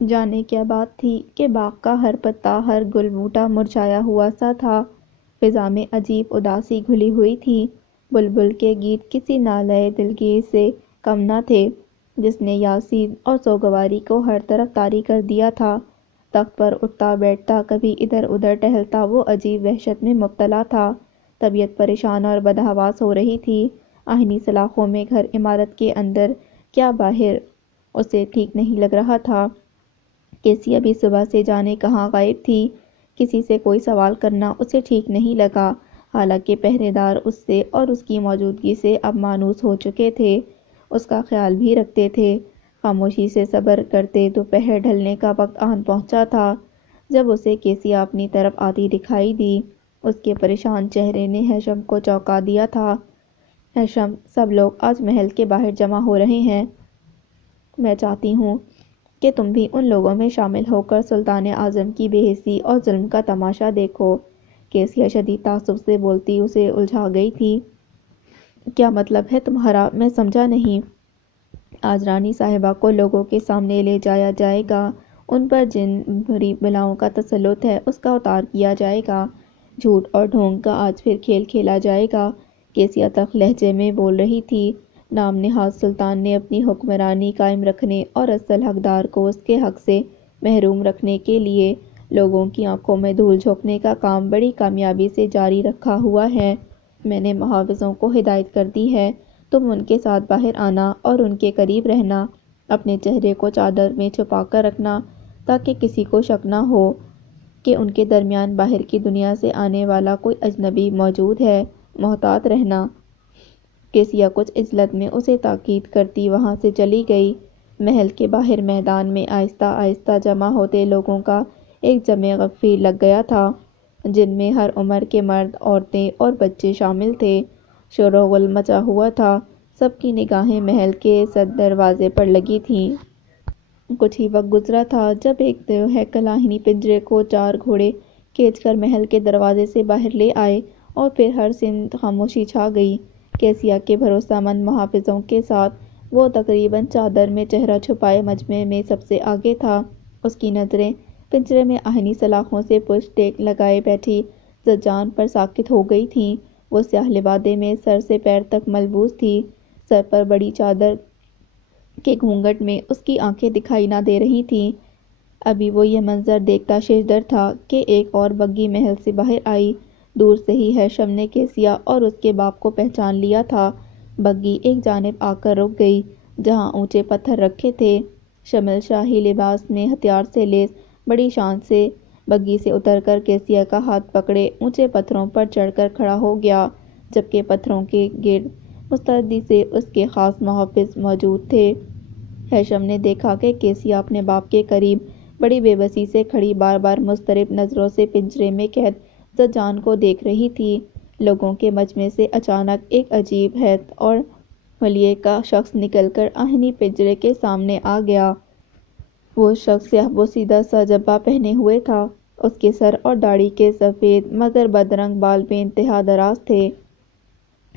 جانے کیا بات تھی کہ باغ کا ہر پتا، ہر گل بوٹا مرجھایا ہوا سا تھا۔ فضا میں عجیب اداسی گھلی ہوئی تھی۔ بلبل کے گیت کسی نالۂ دلگیر سے کم نہ تھے، جس نے یاسین اور سوگواری کو ہر طرف طاری کر دیا تھا۔ تخت پر اٹھتا بیٹھتا، کبھی ادھر ادھر ٹہلتا، وہ عجیب وحشت میں مبتلا تھا۔ طبیعت پریشان اور بدحواس ہو رہی تھی۔ آہنی سلاخوں میں گھر، عمارت کے اندر کیا باہر، اسے ٹھیک نہیں لگ رہا تھا۔ کیسی ابھی صبح سے جانے کہاں غائب تھی۔ کسی سے کوئی سوال کرنا اسے ٹھیک نہیں لگا، حالانکہ پہرے دار اس سے اور اس کی موجودگی سے اب مانوس ہو چکے تھے، اس کا خیال بھی رکھتے تھے۔ خاموشی سے صبر کرتے دوپہر ڈھلنے کا وقت آن پہنچا تھا، جب اسے کیسیا اپنی طرف آتی دکھائی دی۔ اس کے پریشان چہرے نے ہیشم کو چونکا دیا تھا۔ ہیشم، سب لوگ آج محل کے باہر جمع ہو رہے ہیں۔ میں چاہتی ہوں کہ تم بھی ان لوگوں میں شامل ہو کر سلطان اعظم کی بے حسی اور ظلم کا تماشا دیکھو۔ کیسیا شدید تعصب سے بولتی اسے الجھا گئی تھی۔ کیا مطلب ہے تمہارا؟ میں سمجھا نہیں۔ آج رانی صاحبہ کو لوگوں کے سامنے لے جایا جائے گا، ان پر جن بری بلاؤں کا تسلط ہے اس کا اتار کیا جائے گا، جھوٹ اور ڈھونگ کا آج پھر کھیل کھیلا جائے گا۔ کیسیا تلخ لہجے میں بول رہی تھی۔ نام نہاد سلطان نے اپنی حکمرانی قائم رکھنے اور اصل حقدار کو اس کے حق سے محروم رکھنے کے لیے لوگوں کی آنکھوں میں دھول جھونکنے کا کام بڑی کامیابی سے جاری رکھا ہوا ہے۔ میں نے محافظوں کو ہدایت کر دی ہے، تم ان کے ساتھ باہر آنا اور ان کے قریب رہنا، اپنے چہرے کو چادر میں چھپا کر رکھنا تاکہ کسی کو شک نہ ہو کہ ان کے درمیان باہر کی دنیا سے آنے والا کوئی اجنبی موجود ہے۔ محتاط رہنا۔ کیسیا کچھ عجلت میں اسے تاکید کرتی وہاں سے چلی گئی۔ محل کے باہر میدان میں آہستہ آہستہ جمع ہوتے لوگوں کا ایک جمع غفیر لگ گیا تھا، جن میں ہر عمر کے مرد، عورتیں اور بچے شامل تھے۔ شور و غل مچا ہوا تھا، سب کی نگاہیں محل کے صد دروازے پر لگی تھیں۔ کچھ ہی وقت گزرا تھا جب ایک ہیکل آہنی پنجرے کو چار گھوڑے کھینچ کر محل کے دروازے سے باہر لے آئے، اور پھر ہر سمت خاموشی چھا گئی۔ کیسیا کے بھروسہ مند محافظوں کے ساتھ وہ تقریباً چادر میں چہرہ چھپائے مجمع میں سب سے آگے تھا۔ اس کی نظریں پنجرے میں آہنی سلاخوں سے پشت ٹیک لگائے بیٹھی زجان پر ساکت ہو گئی تھیں۔ وہ سیاہ لبادے میں سر سے پیر تک ملبوس تھی، سر پر بڑی چادر کے گھونگھٹ میں اس کی آنکھیں دکھائی نہ دے رہی تھیں۔ ابھی وہ یہ منظر دیکھتا ششدر تھا کہ ایک اور بگی محل سے باہر آئی۔ دور سے ہی ہیشم نے کیسیا اور اس کے باپ کو پہچان لیا تھا۔ بگی ایک جانب آ کر رک گئی جہاں اونچے پتھر رکھے تھے۔ شمل شاہی لباس میں ہتھیار سے لیس بڑی شان سے بگی سے اتر کر کیسیا کا ہاتھ پکڑے اونچے پتھروں پر چڑھ کر کھڑا ہو گیا، جبکہ پتھروں کے گرد مستعدی سے اس کے خاص محافظ موجود تھے۔ ہیشم نے دیکھا کہ کیسیا اپنے باپ کے قریب بڑی بے بسی سے کھڑی بار بار مضطرب نظروں سے پنجرے میں قید زجان کو دیکھ رہی تھی۔ لوگوں کے مجمع سے اچانک ایک عجیب ہیئت اور حلیے کا شخص نکل کر آہنی پنجرے کے سامنے آ گیا۔ وہ شخص سیاہ پوشیدہ سا جبہ پہنے ہوئے تھا۔ اس کے سر اور داڑھی کے سفید مگر بدرنگ بال بے انتہا دراز تھے۔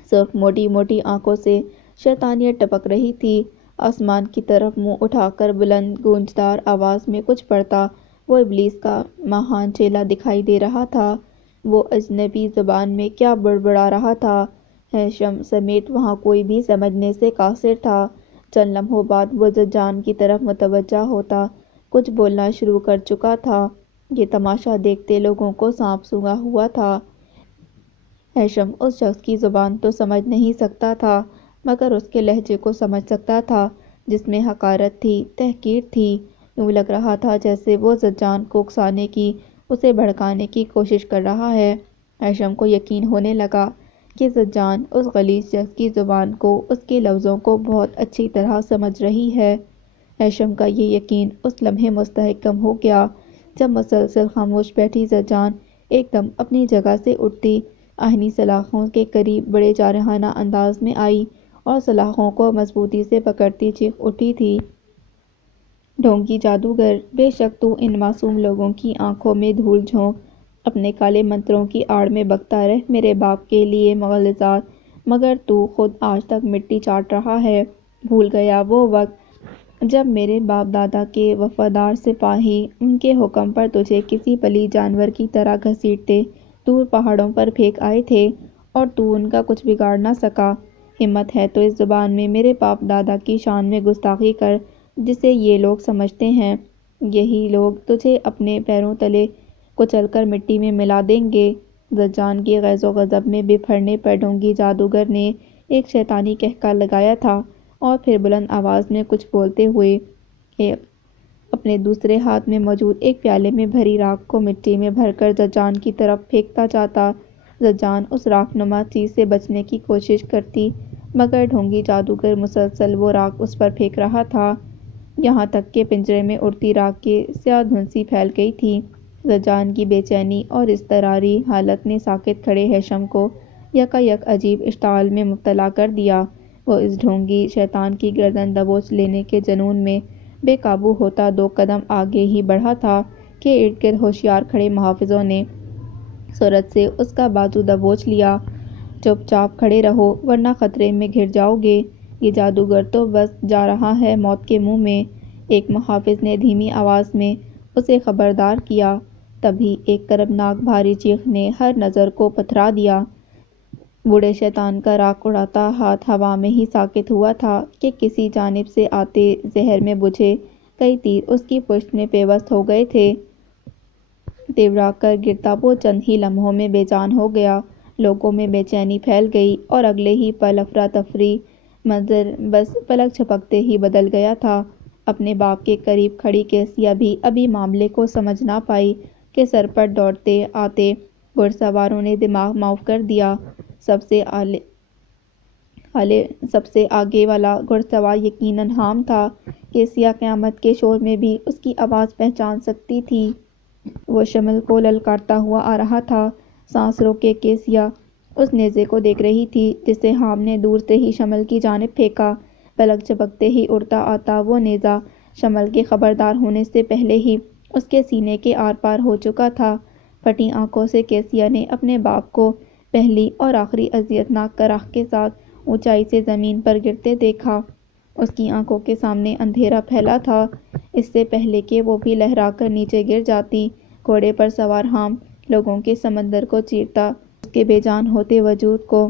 سرخ موٹی موٹی آنکھوں سے شیطانیت ٹپک رہی تھی۔ آسمان کی طرف منہ اٹھا کر بلند گونجدار آواز میں کچھ پڑھتا وہ ابلیس کا مہان چیلا دکھائی دے رہا تھا۔ وہ اجنبی زبان میں کیا بڑبڑا رہا تھا، ہیشم سمیت وہاں کوئی بھی سمجھنے سے قاصر تھا۔ چند لمحوں بعد وہ زجان کی طرف متوجہ ہوتا کچھ بولنا شروع کر چکا تھا۔ یہ تماشا دیکھتے لوگوں کو سانپ سونگھا ہوا تھا۔ ہیشم اس شخص کی زبان تو سمجھ نہیں سکتا تھا، مگر اس کے لہجے کو سمجھ سکتا تھا، جس میں حقارت تھی، تحقیر تھی۔ یوں لگ رہا تھا جیسے وہ زجان کو اکسانے کی، اسے بھڑکانے کی کوشش کر رہا ہے۔ ہیشم کو یقین ہونے لگا کہ زجان اس غلیظ شخص کی زبان کو، اس کے لفظوں کو بہت اچھی طرح سمجھ رہی ہے۔ ہیشم کا یہ یقین اس لمحے مستحکم ہو گیا جب مسلسل خاموش بیٹھی زجان ایک دم اپنی جگہ سے اٹھتی، آہنی سلاخوں کے قریب بڑے جارحانہ انداز میں آئی اور سلاخوں کو مضبوطی سے پکڑتی چیخ اٹھی تھی۔ ڈھونگی جادوگر، بے شک تو ان معصوم لوگوں کی آنکھوں میں دھول جھونک اپنے کالے منتروں کی آڑ میں بکتا رہ میرے باپ کے لیے مغالطات، مگر تو خود آج تک مٹی چاٹ رہا ہے۔ بھول گیا وہ وقت جب میرے باپ دادا کے وفادار سپاہی ان کے حکم پر تجھے کسی پلی جانور کی طرح گھسیٹتے دور پہاڑوں پر پھینک آئے تھے اور تو ان کا کچھ بگاڑ نہ سکا، ہمت ہے تو اس زبان میں میرے باپ دادا کی شان میں گستاخی کر جسے یہ لوگ سمجھتے ہیں۔ یہی لوگ تجھے اپنے پیروں تلے کچل کر مٹی میں ملا دیں گے۔ زجان کے غیظ و غضب میں بپھرنے پر ڈھونگی جادوگر نے ایک شیطانی قہقہ لگایا تھا اور پھر بلند آواز میں کچھ بولتے ہوئے اپنے دوسرے ہاتھ میں موجود ایک پیالے میں بھری راکھ کو مٹی میں بھر کر زجان کی طرف پھینکتا جاتا۔ زجان اس راکھ نما چیز سے بچنے کی کوشش کرتی مگر ڈھونگی جادوگر مسلسل وہ راکھ اس پر پھینک رہا تھا، یہاں تک کہ پنجرے میں اڑتی راکھ کی سیاہ دھند سی پھیل گئی تھی۔ زجان کی بے چینی اور اضطراری حالت نے ساکت کھڑے ہیثم کو یکا یک عجیب اشتعال میں مبتلا کر دیا۔ وہ اس ڈھونگی شیطان کی گردن دبوچ لینے کے جنون میں بے قابو ہوتا 2 قدم آگے ہی بڑھا تھا کہ ارد گرد ہوشیار کھڑے محافظوں نے سرعت سے اس کا بازو دبوچ لیا۔ چپ چاپ کھڑے رہو ورنہ خطرے میں گھر جاؤ گے، یہ جادوگر تو بس جا رہا ہے موت کے منہ میں، ایک محافظ نے دھیمی آواز میں اسے خبردار کیا۔ تبھی ایک کربناک بھاری چیخ نے ہر نظر کو پتھرا دیا۔ بوڑھے شیطان کا راکھ اڑاتا ہاتھ ہوا میں ہی ساکت ہوا تھا کہ کسی جانب سے آتے زہر میں بجھے کئی تیر اس کی پشت میں پیوست ہو گئے تھے۔ تیورا کر گرتا وہ چند ہی لمحوں میں بے جان ہو گیا۔ لوگوں میں بے چینی پھیل گئی اور اگلے ہی پل افراتفری منظر بس پلک جھپکتے ہی بدل گیا تھا۔ اپنے باپ کے قریب کھڑی کیسیا بھی ابھی معاملے کو سمجھ نہ پائی کہ سرپٹ دوڑتے آتے گھڑ سواروں نے دماغ معاف کر دیا۔ سب سے آگے والا گھڑ سوار یقیناً حام تھا۔ کیسیا قیامت کے شور میں بھی اس کی آواز پہچان سکتی تھی۔ وہ شمل کو للکارتا ہوا آ رہا تھا۔ سانس روکے کیسیا اس نیزے کو دیکھ رہی تھی جسے حام نے دور سے ہی شمل کی جانب پھینکا۔ پلک جھپکتے ہی اڑتا آتا وہ نیزہ شمل کے خبردار ہونے سے پہلے ہی اس کے سینے کے آر پار ہو چکا تھا۔ پھٹی آنکھوں سے کیسیا نے اپنے باپ کو پہلی اور آخری اذیت ناک کرہ کے ساتھ اونچائی سے زمین پر گرتے دیکھا۔ اس کی آنکھوں کے سامنے اندھیرا پھیلا تھا۔ اس سے پہلے کہ وہ بھی لہرا کر نیچے گر جاتی، گھوڑے پر سوار حام لوگوں کے سمندر کو چیرتا اس کے بے جان ہوتے وجود کو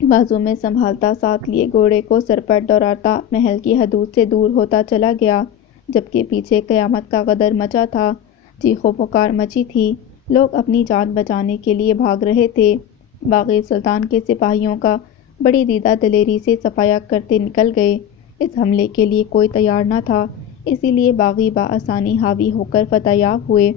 بازو میں سنبھالتا ساتھ لیے گھوڑے کو سرپٹ دوڑاتا محل کی حدود سے دور ہوتا چلا گیا، جبکہ پیچھے قیامت کا غدر مچا تھا۔ چیخ و پکار مچی تھی، لوگ اپنی جان بچانے کے لیے بھاگ رہے تھے۔ باغی سلطان کے سپاہیوں کا بڑی دیدہ دلیری سے صفایا کرتے نکل گئے۔ اس حملے کے لیے کوئی تیار نہ تھا، اسی لیے باغی بآسانی حاوی ہو کر فتح یاب ہوئے۔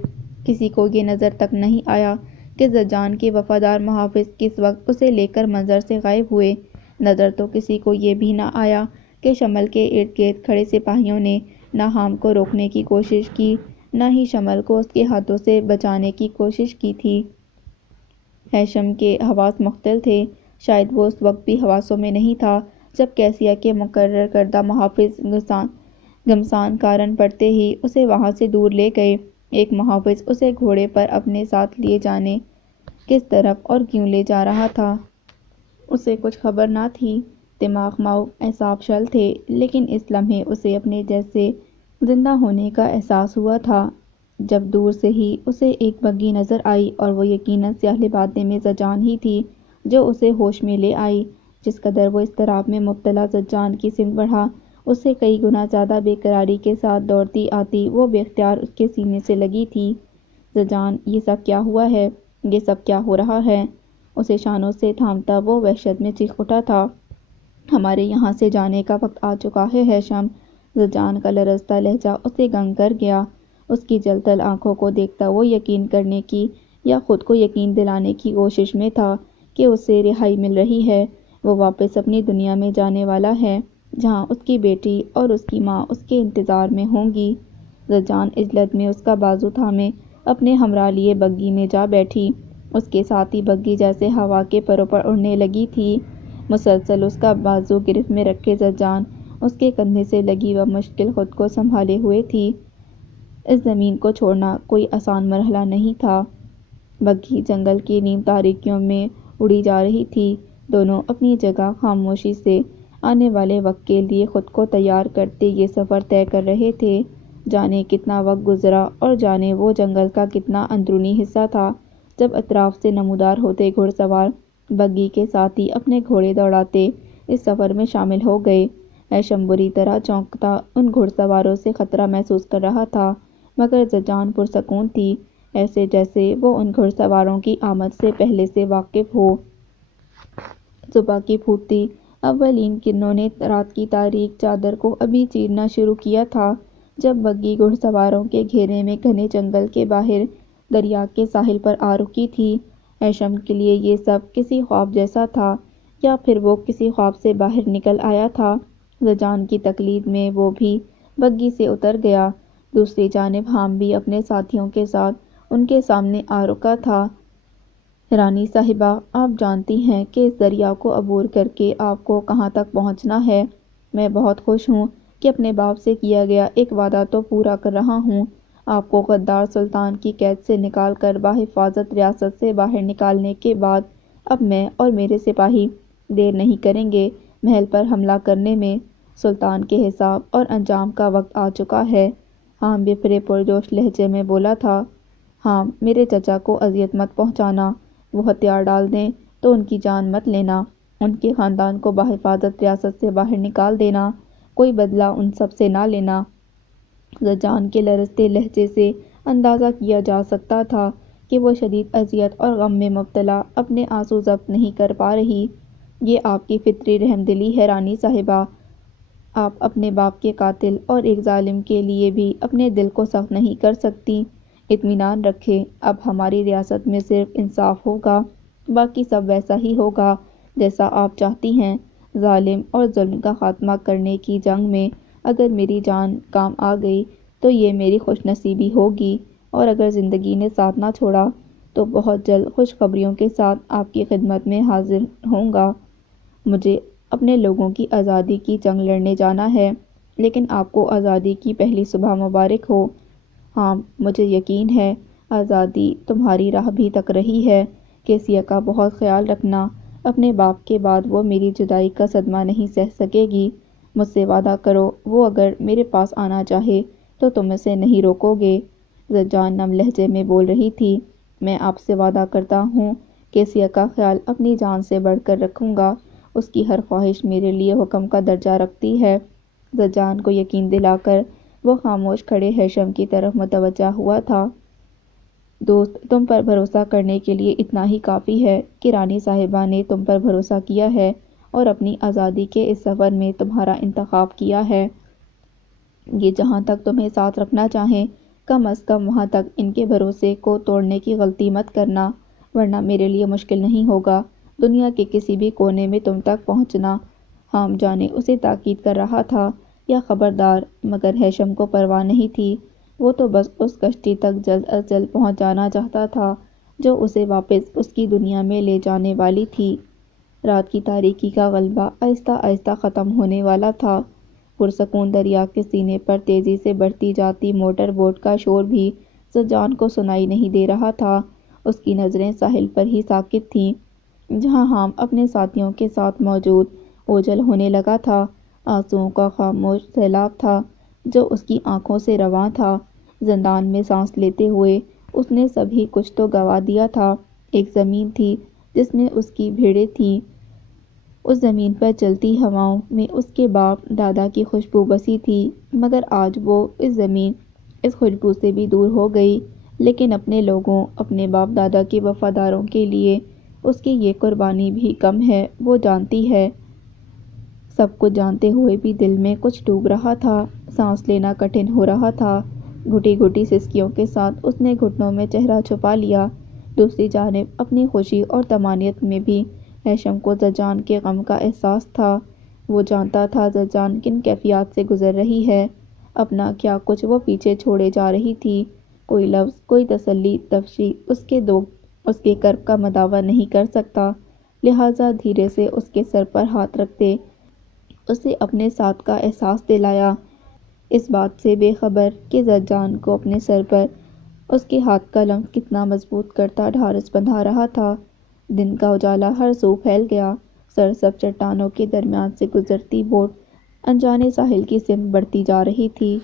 کسی کو یہ نظر تک نہیں آیا کہ زجان کے وفادار محافظ کس وقت اسے لے کر منظر سے غائب ہوئے۔ نظر تو کسی کو یہ بھی نہ آیا کہ شمل کے ارد گرد کھڑے سپاہیوں نے نہ حام کو روکنے کی کوشش کی نہ ہی شمل کو اس کے ہاتھوں سے بچانے کی کوشش کی تھی۔ ہیثم کے حواس مختل تھے، شاید وہ اس وقت بھی حواسوں میں نہیں تھا جب کیسیا کے مقرر کردہ محافظ گھمسان کارن پڑتے ہی اسے وہاں سے دور لے گئے۔ ایک محافظ اسے گھوڑے پر اپنے ساتھ لیے جانے کس طرف اور کیوں لے جا رہا تھا اسے کچھ خبر نہ تھی۔ دماغ مئو اعصاب شل تھے، لیکن اس لمحے اسے اپنے جیسے زندہ ہونے کا احساس ہوا تھا جب دور سے ہی اسے ایک بگھی نظر آئی اور وہ یقیناً سیاہ لبادے میں زجان ہی تھی جو اسے ہوش میں لے آئی۔ جس قدر وہ اضطراب میں مبتلا زجان کی سمت بڑھا، اس سے کئی گنا زیادہ بے قراری کے ساتھ دوڑتی آتی وہ بے اختیار اس کے سینے سے لگی تھی۔ زجان، یہ سب کیا ہوا ہے؟ یہ سب کیا ہو رہا ہے؟ اسے شانوں سے تھامتا وہ وحشت میں چیخ اٹھا تھا۔ ہمارے یہاں سے جانے کا وقت آ چکا ہے ہیثم۔ زجان کا لرزتا لہجہ اسے گنگ کر گیا۔ اس کی جل تھل آنکھوں کو دیکھتا وہ یقین کرنے کی یا خود کو یقین دلانے کی کوشش میں تھا کہ اسے رہائی مل رہی ہے، وہ واپس اپنی دنیا میں جانے والا ہے جہاں اس کی بیٹی اور اس کی ماں اس کے انتظار میں ہوں گی۔ زجان عجلت میں اس کا بازو تھامے اپنے ہمراہ لیے بگھی میں جا بیٹھی۔ اس کے ساتھ ہی بگھی جیسے ہوا کے پروں پر اڑنے لگی تھی۔ مسلسل اس کا بازو گرفت میں رکھے زجان اس کے کندھے سے لگی بمشکل خود کو سنبھالے ہوئے تھی۔ اس زمین کو چھوڑنا کوئی آسان مرحلہ نہیں تھا۔ بگھی جنگل کی نیم تاریکیوں میں اڑی جا رہی تھی، دونوں اپنی جگہ خاموشی سے آنے والے وقت کے لیے خود کو تیار کرتے یہ سفر طے کر رہے تھے۔ جانے کتنا وقت گزرا اور جانے وہ جنگل کا کتنا اندرونی حصہ تھا جب اطراف سے نمودار ہوتے گھڑ سوار بگی کے ساتھ ہی اپنے گھوڑے دوڑاتے اس سفر میں شامل ہو گئے۔ ہیشم بری طرح چونکتا ان گھڑ سواروں سے خطرہ محسوس کر رہا تھا، مگر زجان پرسکون تھی، ایسے جیسے وہ ان گھڑ سواروں کی آمد سے پہلے سے واقف ہو۔ صبح کی پھوٹتی اولین کرنوں نے رات کی تاریک چادر کو ابھی چیرنا شروع کیا تھا جب بگی گھڑ سواروں کے گھیرے میں گھنے جنگل کے باہر دریا کے ساحل پر آ رکی تھی۔ ہیشم کے لیے یہ سب کسی خواب جیسا تھا، یا پھر وہ کسی خواب سے باہر نکل آیا تھا۔ زجان کی تقلید میں وہ بھی بگی سے اتر گیا۔ دوسری جانب حام بھی اپنے ساتھیوں کے ساتھ ان کے سامنے آ رکا تھا۔ رانی صاحبہ، آپ جانتی ہیں کہ اس دریا کو عبور کر کے آپ کو کہاں تک پہنچنا ہے۔ میں بہت خوش ہوں کہ اپنے باپ سے کیا گیا ایک وعدہ تو پورا کر رہا ہوں۔ آپ کو غدار سلطان کی قید سے نکال کر بحفاظت ریاست سے باہر نکالنے کے بعد اب میں اور میرے سپاہی دیر نہیں کریں گے محل پر حملہ کرنے میں۔ سلطان کے حساب اور انجام کا وقت آ چکا ہے۔ حام بپھرے پرجوش لہجے میں بولا تھا۔ حام، میرے چچا کو اذیت مت پہنچانا، وہ ہتھیار ڈال دیں تو ان کی جان مت لینا، ان کے خاندان کو بحفاظت ریاست سے باہر نکال دینا، کوئی بدلہ ان سب سے نہ لینا۔ زجان کے لرزتے لہجے سے اندازہ کیا جا سکتا تھا کہ وہ شدید اذیت اور غم میں مبتلا اپنے آنسو ضبط نہیں کر پا رہی۔ یہ آپ کی فطری رحم دلی ہے رانی صاحبہ، آپ اپنے باپ کے قاتل اور ایک ظالم کے لیے بھی اپنے دل کو سخت نہیں کر سکتی۔ اطمینان رکھیں، اب ہماری ریاست میں صرف انصاف ہوگا، باقی سب ویسا ہی ہوگا جیسا آپ چاہتی ہیں۔ ظالم اور ظلم کا خاتمہ کرنے کی جنگ میں اگر میری جان کام آ گئی تو یہ میری خوش نصیبی ہوگی، اور اگر زندگی نے ساتھ نہ چھوڑا تو بہت جلد خوشخبریوں کے ساتھ آپ کی خدمت میں حاضر ہوں گا۔ مجھے اپنے لوگوں کی آزادی کی جنگ لڑنے جانا ہے، لیکن آپ کو آزادی کی پہلی صبح مبارک ہو۔ ہاں، مجھے یقین ہے آزادی تمہاری راہ بھی تک رہی ہے۔ کیسیا کا بہت خیال رکھنا، اپنے باپ کے بعد وہ میری جدائی کا صدمہ نہیں سہ سکے گی۔ مجھ سے وعدہ کرو وہ اگر میرے پاس آنا چاہے تو تم اسے نہیں روکو گے۔ زجان نم لہجے میں بول رہی تھی۔ میں آپ سے وعدہ کرتا ہوں کیسیا کا خیال اپنی جان سے بڑھ کر رکھوں گا، اس کی ہر خواہش میرے لیے حکم کا درجہ رکھتی ہے۔ زجان کو یقین دلا کر وہ خاموش کھڑے ہیشم کی طرف متوجہ ہوا تھا۔ دوست، تم پر بھروسہ کرنے کے لیے اتنا ہی کافی ہے کہ رانی صاحبہ نے تم پر بھروسہ کیا ہے اور اپنی آزادی کے اس سفر میں تمہارا انتخاب کیا ہے۔ یہ جہاں تک تمہیں ساتھ رکھنا چاہیں، کم از کم وہاں تک ان کے بھروسے کو توڑنے کی غلطی مت کرنا، ورنہ میرے لیے مشکل نہیں ہوگا دنیا کے کسی بھی کونے میں تم تک پہنچنا۔ حام جانے اسے تاکید کر رہا تھا یا خبردار، مگر ہیشم کو پرواہ نہیں تھی۔ وہ تو بس اس کشتی تک جلد از جلد پہنچ جانا چاہتا تھا جو اسے واپس اس کی دنیا میں لے جانے والی تھی۔ رات کی تاریکی کا غلبہ آہستہ آہستہ ختم ہونے والا تھا۔ پرسکون دریا کے سینے پر تیزی سے بڑھتی جاتی موٹر بوٹ کا شور بھی زجان کو سنائی نہیں دے رہا تھا۔ اس کی نظریں ساحل پر ہی ساکت تھیں، جہاں حام اپنے ساتھیوں کے ساتھ موجود اوجھل ہونے لگا تھا۔ آنسوؤں کا خاموش سیلاب تھا جو اس کی آنکھوں سے رواں تھا۔ زندان میں سانس لیتے ہوئے اس نے سبھی کچھ تو گنوا دیا تھا۔ ایک زمین تھی جس میں اس کی بھیڑیں تھیں، اس زمین پر چلتی ہواؤں میں اس کے باپ دادا کی خوشبو بسی تھی، مگر آج وہ اس زمین اس خوشبو سے بھی دور ہو گئی۔ لیکن اپنے لوگوں، اپنے باپ دادا کے وفاداروں کے لیے اس کی یہ قربانی بھی کم ہے، وہ جانتی ہے۔ سب کچھ جانتے ہوئے بھی دل میں کچھ ڈوب رہا تھا، سانس لینا کٹھن ہو رہا تھا۔ گھٹی گھٹی سسکیوں کے ساتھ اس نے گھٹنوں میں چہرہ چھپا لیا۔ دوسری جانب اپنی خوشی اور طمانینت میں بھی ہیشم کو زجان کے غم کا احساس تھا۔ وہ جانتا تھا زجان کن کیفیات سے گزر رہی ہے، اپنا کیا کچھ وہ پیچھے چھوڑے جا رہی تھی۔ کوئی لفظ، کوئی تسلی بخشی اس کے کرب کا مداوع نہیں کر سکتا، لہٰذا دھیرے سے اس کے سر پر ہاتھ رکھتے اسے اپنے ساتھ کا احساس دلایا، اس بات سے بے خبر کہ زجان کو اپنے سر پر اس کے ہاتھ کا لمس کتنا مضبوط کرتا ڈھارس بندھا رہا تھا۔ دن کا اجالا ہر سو پھیل گیا، سرسبز چٹانوں کے درمیان سے گزرتی بوٹ انجانے ساحل کی سمت بڑھتی جا رہی تھی۔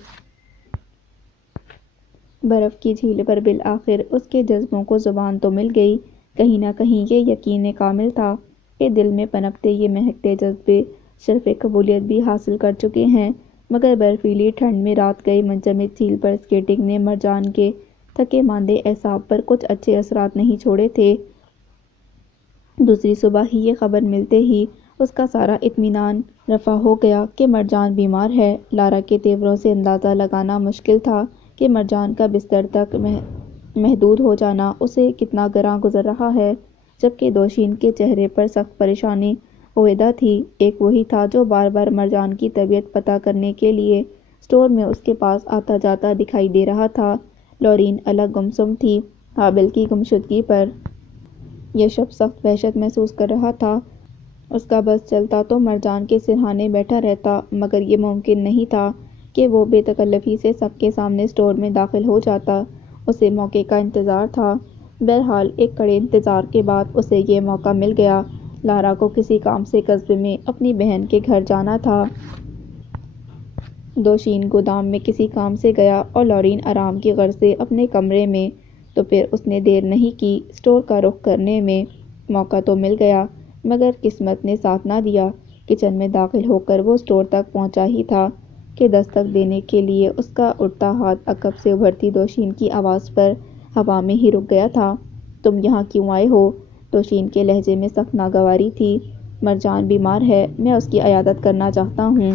برف کی جھیل پر بالآخر اس کے جذبوں کو زبان تو مل گئی۔ کہیں نہ کہیں یہ یقین کامل تھا کہ دل میں پنپتے یہ مہکتے جذبے شرف قبولیت بھی حاصل کر چکے ہیں، مگر برفیلی ٹھنڈ میں رات گئے منجمد جھیل پر اسکیٹنگ نے مرجان کے تھکے ماندے اعصاب پر کچھ اچھے اثرات نہیں چھوڑے تھے۔ دوسری صبح ہی یہ خبر ملتے ہی اس کا سارا اطمینان رفع ہو گیا کہ مرجان بیمار ہے۔ لارا کے تیوروں سے اندازہ لگانا مشکل تھا کہ مرجان کا بستر تک محدود ہو جانا اسے کتنا گراں گزر رہا ہے، جبکہ دوشین کے چہرے پر سخت پریشانی عویدہ تھی۔ ایک وہی تھا جو بار بار مرجان کی طبیعت پتہ کرنے کے لیے اسٹور میں اس کے پاس آتا جاتا دکھائی دے رہا تھا۔ لورین الگ گمسم تھی، حابل کی گمشدگی پر یشب سخت وحشت محسوس کر رہا تھا۔ اس کا بس چلتا تو مرجان کے سرہانے بیٹھا رہتا، مگر یہ ممکن نہیں تھا کہ وہ بے تکلفی سے سب کے سامنے اسٹور میں داخل ہو جاتا۔ اسے موقع کا انتظار تھا۔ بہرحال ایک کڑے انتظار کے بعد اسے یہ موقع مل گیا۔ لارا کو کسی کام سے قصبے میں اپنی بہن کے گھر جانا تھا۔ دوشین گودام میں کسی کام سے گیا اور لورین آرام کی غرض سے اپنے کمرے میں، تو پھر اس نے دیر نہیں کی اسٹور کا رخ کرنے میں۔ موقع تو مل گیا، مگر قسمت نے ساتھ نہ دیا۔ کچن میں داخل ہو کر وہ اسٹور تک پہنچا ہی تھا کہ دستک دینے کے لیے اس کا اٹھتا ہاتھ عقب سے ابھرتی دوشین کی آواز پر ہوا میں ہی رک گیا تھا۔ تم یہاں کیوں آئے ہو؟ دوشین کے لہجے میں سخت ناگواری تھی۔ مرجان بیمار ہے، میں اس کی عیادت کرنا چاہتا ہوں۔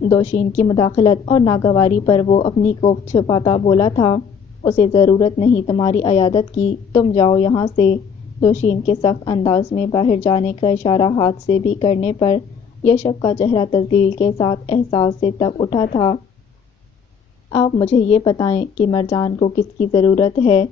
دوشین کی مداخلت اور ناگواری پر وہ اپنی کوفت چھپاتا بولا تھا، اسے ضرورت نہیں تمہاری عیادت کی، تم جاؤ یہاں سے۔ دوشین کے سخت انداز میں باہر جانے کا اشارہ ہاتھ سے بھی کرنے پر یشب کا چہرہ تذلیل کے ساتھ احساس سے تپ اٹھا تھا۔ آپ مجھے یہ بتائیں کہ مرجان کو کس کی ضرورت ہے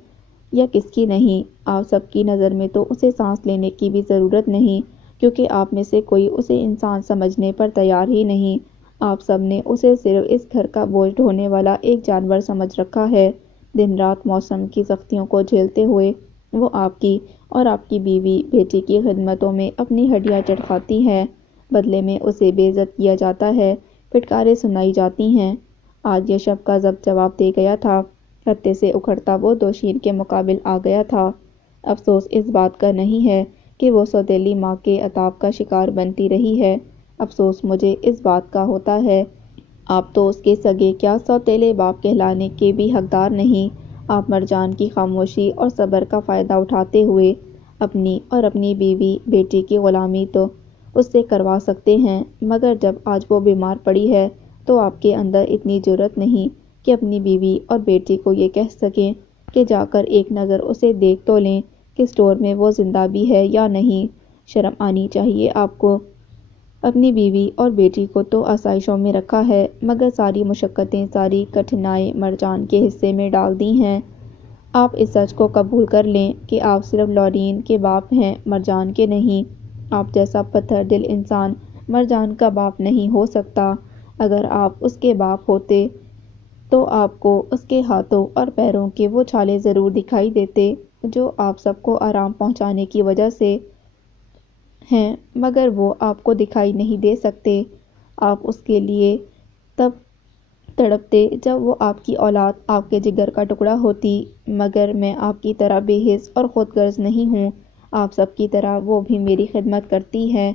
یا کس کی نہیں؟ آپ سب کی نظر میں تو اسے سانس لینے کی بھی ضرورت نہیں، کیونکہ آپ میں سے کوئی اسے انسان سمجھنے پر تیار ہی نہیں۔ آپ سب نے اسے صرف اس گھر کا بوجھ ڈھونے والا ایک جانور سمجھ رکھا ہے۔ دن رات موسم کی سختیوں کو جھیلتے ہوئے وہ آپ کی اور آپ کی بیوی بیٹی کی خدمتوں میں اپنی ہڈیاں چٹکھاتی ہے، بدلے میں اسے بے عزت کیا جاتا ہے، پھٹکاریں سنائی جاتی ہیں۔ آج یشب کا ضبط جواب دے گیا تھا۔ خطے سے اکھڑتا وہ دوشین کے مقابل آ گیا تھا۔ افسوس اس بات کا نہیں ہے کہ وہ سوتیلی ماں کے عتاب کا شکار بنتی رہی ہے، افسوس مجھے اس بات کا ہوتا ہے۔ آپ تو اس کے سگے کیا سوتیلے باپ کہلانے کے بھی حقدار نہیں۔ آپ مرجان کی خاموشی اور صبر کا فائدہ اٹھاتے ہوئے اپنی اور اپنی بیوی بیٹی کی غلامی تو اس سے کروا سکتے ہیں، مگر جب آج وہ بیمار پڑی ہے تو آپ کے اندر اتنی جرأت نہیں کہ اپنی بیوی اور بیٹی کو یہ کہہ سکیں کہ جا کر ایک نظر اسے دیکھ تو لیں کہ اسٹور میں وہ زندہ بھی ہے یا نہیں۔ شرم آنی چاہیے آپ کو۔ اپنی بیوی اور بیٹی کو تو آسائشوں میں رکھا ہے، مگر ساری مشقتیں، ساری کٹھنائیاں مرجان کے حصے میں ڈال دی ہیں۔ آپ اس سچ کو قبول کر لیں کہ آپ صرف لورین کے باپ ہیں، مرجان کے نہیں۔ آپ جیسا پتھر دل انسان مرجان کا باپ نہیں ہو سکتا۔ اگر آپ اس کے باپ ہوتے تو آپ کو اس کے ہاتھوں اور پیروں کے وہ چھالے ضرور دکھائی دیتے جو آپ سب کو آرام پہنچانے کی وجہ سے ہیں، مگر وہ آپ کو دکھائی نہیں دے سکتے۔ آپ اس کے لیے تب تڑپتے جب وہ آپ کی اولاد، آپ کے جگر کا ٹکڑا ہوتی، مگر میں آپ کی طرح بے حس اور خود غرض نہیں ہوں۔ آپ سب کی طرح وہ بھی میری خدمت کرتی ہے،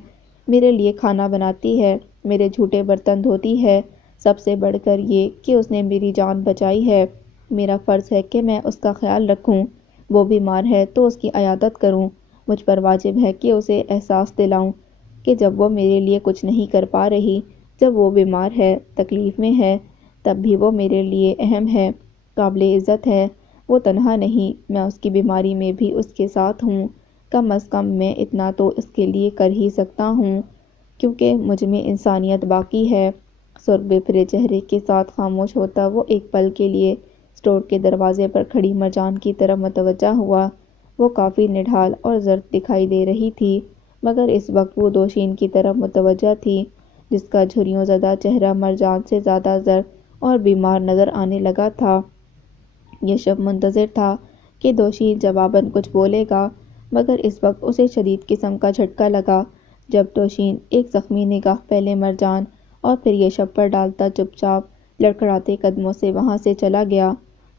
میرے لیے کھانا بناتی ہے، میرے جھوٹے برتن دھوتی ہے، سب سے بڑھ کر یہ کہ اس نے میری جان بچائی ہے۔ میرا فرض ہے کہ میں اس کا خیال رکھوں، وہ بیمار ہے تو اس کی عیادت کروں، مجھ پر واجب ہے کہ اسے احساس دلاؤں کہ جب وہ میرے لیے کچھ نہیں کر پا رہی، جب وہ بیمار ہے، تکلیف میں ہے، تب بھی وہ میرے لیے اہم ہے، قابل عزت ہے۔ وہ تنہا نہیں، میں اس کی بیماری میں بھی اس کے ساتھ ہوں، کم از کم میں اتنا تو اس کے لیے کر ہی سکتا ہوں، کیونکہ مجھ میں انسانیت باقی ہے۔ سرخ بپھرے چہرے کے ساتھ خاموش ہوتا وہ ایک پل کے لیے اسٹور کے دروازے پر کھڑی مرجان کی طرف متوجہ ہوا۔ وہ کافی نڈھال اور زرد دکھائی دے رہی تھی، مگر اس وقت وہ دوشین کی طرف متوجہ تھی، جس کا جھریوں زدہ چہرہ مرجان سے زیادہ زرد اور بیمار نظر آنے لگا تھا۔ یشب منتظر تھا کہ دوشین جواباً کچھ بولے گا، مگر اس وقت اسے شدید قسم کا جھٹکا لگا جب توشین ایک زخمی نگاہ پہلے مرجان اور پھر یشب پر ڈالتا چپ چاپ لڑکھڑاتے قدموں سے وہاں سے چلا گیا۔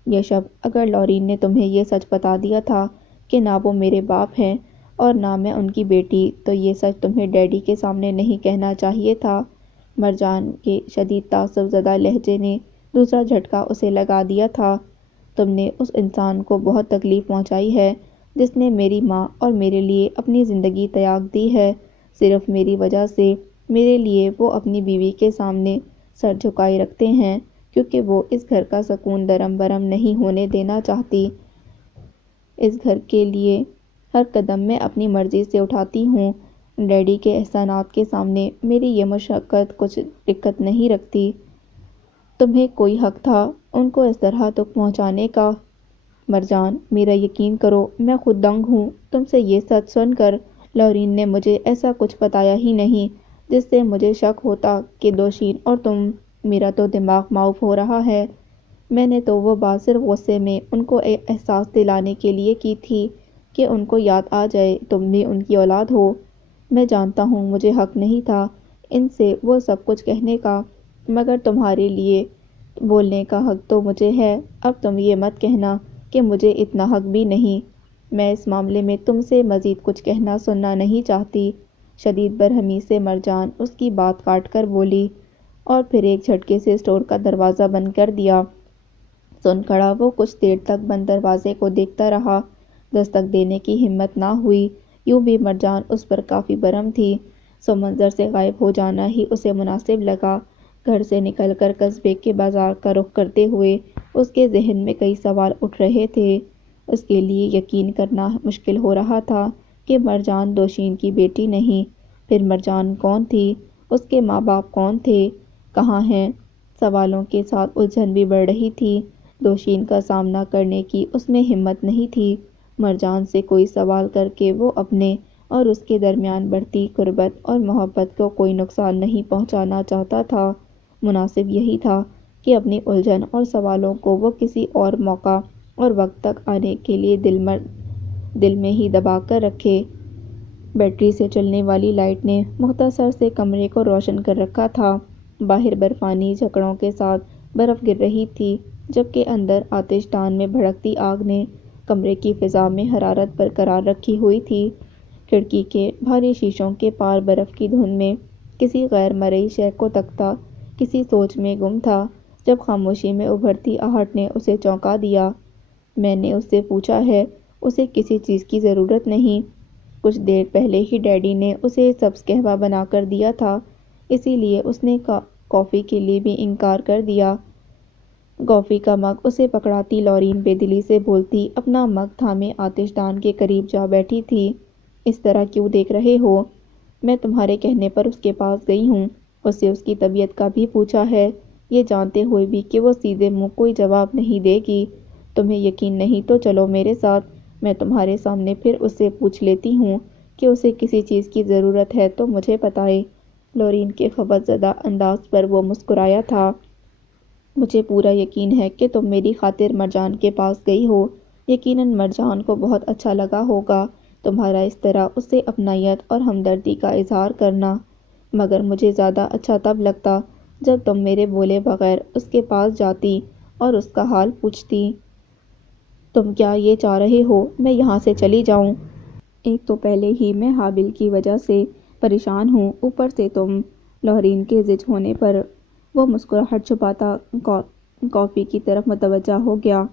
یشب، اگر لورین نے تمہیں یہ سچ بتا دیا تھا کہ نہ وہ میرے باپ ہیں اور نہ میں ان کی بیٹی، تو یہ سچ تمہیں ڈیڈی کے سامنے نہیں کہنا چاہیے تھا۔ مرجان کے شدید تعصب زدہ لہجے نے دوسرا جھٹکا اسے لگا دیا تھا۔ تم نے اس انسان کو بہت تکلیف پہنچائی ہے جس نے میری ماں اور میرے لیے اپنی زندگی تیاگ دی ہے۔ صرف میری وجہ سے میرے لیے وہ اپنی بیوی کے سامنے سر جھکائے رکھتے ہیں کیونکہ وہ اس گھر کا سکون درم برم نہیں ہونے دینا چاہتی۔ اس گھر کے لیے ہر قدم میں اپنی مرضی سے اٹھاتی ہوں۔ ڈیڈی کے احسانات کے سامنے میری یہ مشقت کچھ دقت نہیں رکھتی۔ تمہیں کوئی حق تھا ان کو اس طرح دکھ پہنچانے کا؟ مرجان، میرا یقین کرو، میں خود دنگ ہوں۔ تم سے یہ سچ سن کر لورین نے مجھے ایسا کچھ بتایا ہی نہیں جس سے مجھے شک ہوتا کہ دوشین اور تم، میرا تو دماغ معاف ہو رہا ہے۔ میں نے تو وہ بات صرف غصے میں ان کو احساس دلانے کے لیے کی تھی کہ ان کو یاد آ جائے تم بھی ان کی اولاد ہو۔ میں جانتا ہوں مجھے حق نہیں تھا ان سے وہ سب کچھ کہنے کا، مگر تمہارے لیے بولنے کا حق تو مجھے ہے۔ اب تم یہ مت کہنا کہ مجھے اتنا حق بھی نہیں۔ میں اس معاملے میں تم سے مزید کچھ کہنا سننا نہیں چاہتی۔ شدید برہمی سے مرجان اس کی بات کاٹ کر بولی اور پھر ایک جھٹکے سے اسٹور کا دروازہ بند کر دیا۔ سن کھڑا وہ کچھ دیر تک بند دروازے کو دیکھتا رہا۔ دستک دینے کی ہمت نہ ہوئی۔ یوں بھی مرجان اس پر کافی برہم تھی، سو منظر سے غائب ہو جانا ہی اسے مناسب لگا۔ گھر سے نکل کر قصبے کے بازار کا رخ کرتے ہوئے اس کے ذہن میں کئی سوال اٹھ رہے تھے۔ اس کے لیے یقین کرنا مشکل ہو رہا تھا کہ مرجان دوشین کی بیٹی نہیں۔ پھر مرجان کون تھی؟ اس کے ماں باپ کون تھے؟ کہاں ہیں؟ سوالوں کے ساتھ الجھن بھی بڑھ رہی تھی۔ دوشین کا سامنا کرنے کی اس میں ہمت نہیں تھی۔ مرجان سے کوئی سوال کر کے وہ اپنے اور اس کے درمیان بڑھتی قربت اور محبت کو کوئی نقصان نہیں پہنچانا چاہتا تھا۔ مناسب یہی تھا کہ اپنی الجھن اور سوالوں کو وہ کسی اور موقع اور وقت تک آنے کے لیے دل میں ہی دبا کر رکھے۔ بیٹری سے چلنے والی لائٹ نے مختصر سے کمرے کو روشن کر رکھا تھا۔ باہر برفانی جھکڑوں کے ساتھ برف گر رہی تھی جبکہ اندر آتش دان میں بھڑکتی آگ نے کمرے کی فضا میں حرارت برقرار رکھی ہوئی تھی۔ کھڑکی کے بھاری شیشوں کے پار برف کی دھند میں کسی غیر مرئی شے کو تکتا کسی سوچ میں گم تھا جب خاموشی میں ابھرتی آہٹ نے اسے چونکا دیا۔ میں نے اس سے پوچھا ہے، اسے کسی چیز کی ضرورت نہیں۔ کچھ دیر پہلے ہی ڈیڈی نے اسے سبز قہوہ بنا کر دیا تھا، اسی لیے اس نے کافی کے لیے بھی انکار کر دیا۔ کافی کا مگ اسے پکڑاتی لورین بے دلی سے بولتی اپنا مگ تھامے آتش دان کے قریب جا بیٹھی تھی۔ اس طرح کیوں دیکھ رہے ہو؟ میں تمہارے کہنے پر اس کے پاس گئی ہوں، اس سے اس کی طبیعت کا بھی پوچھا ہے، یہ جانتے ہوئے بھی کہ وہ سیدھے منہ کوئی جواب نہیں دے گی۔ تمہیں یقین نہیں تو چلو میرے ساتھ، میں تمہارے سامنے پھر اس سے پوچھ لیتی ہوں کہ اسے کسی چیز کی ضرورت ہے تو مجھے بتائے۔ لورین کے خفت زدہ انداز پر وہ مسکرایا تھا۔ مجھے پورا یقین ہے کہ تم میری خاطر مرجان کے پاس گئی ہو۔ یقیناً مرجان کو بہت اچھا لگا ہوگا تمہارا اس طرح اس سے اپنائیت اور ہمدردی کا اظہار کرنا، مگر مجھے زیادہ اچھا تب لگتا جب تم میرے بولے بغیر اس کے پاس جاتی اور اس کا حال پوچھتی۔ تم کیا یہ چاہ رہے ہو میں یہاں سے چلی جاؤں؟ ایک تو پہلے ہی میں حابل کی وجہ سے پریشان ہوں، اوپر سے تم۔ لورین کے زج ہونے پر وہ مسکراہٹ چھپاتا کافی کی طرف متوجہ ہو گیا۔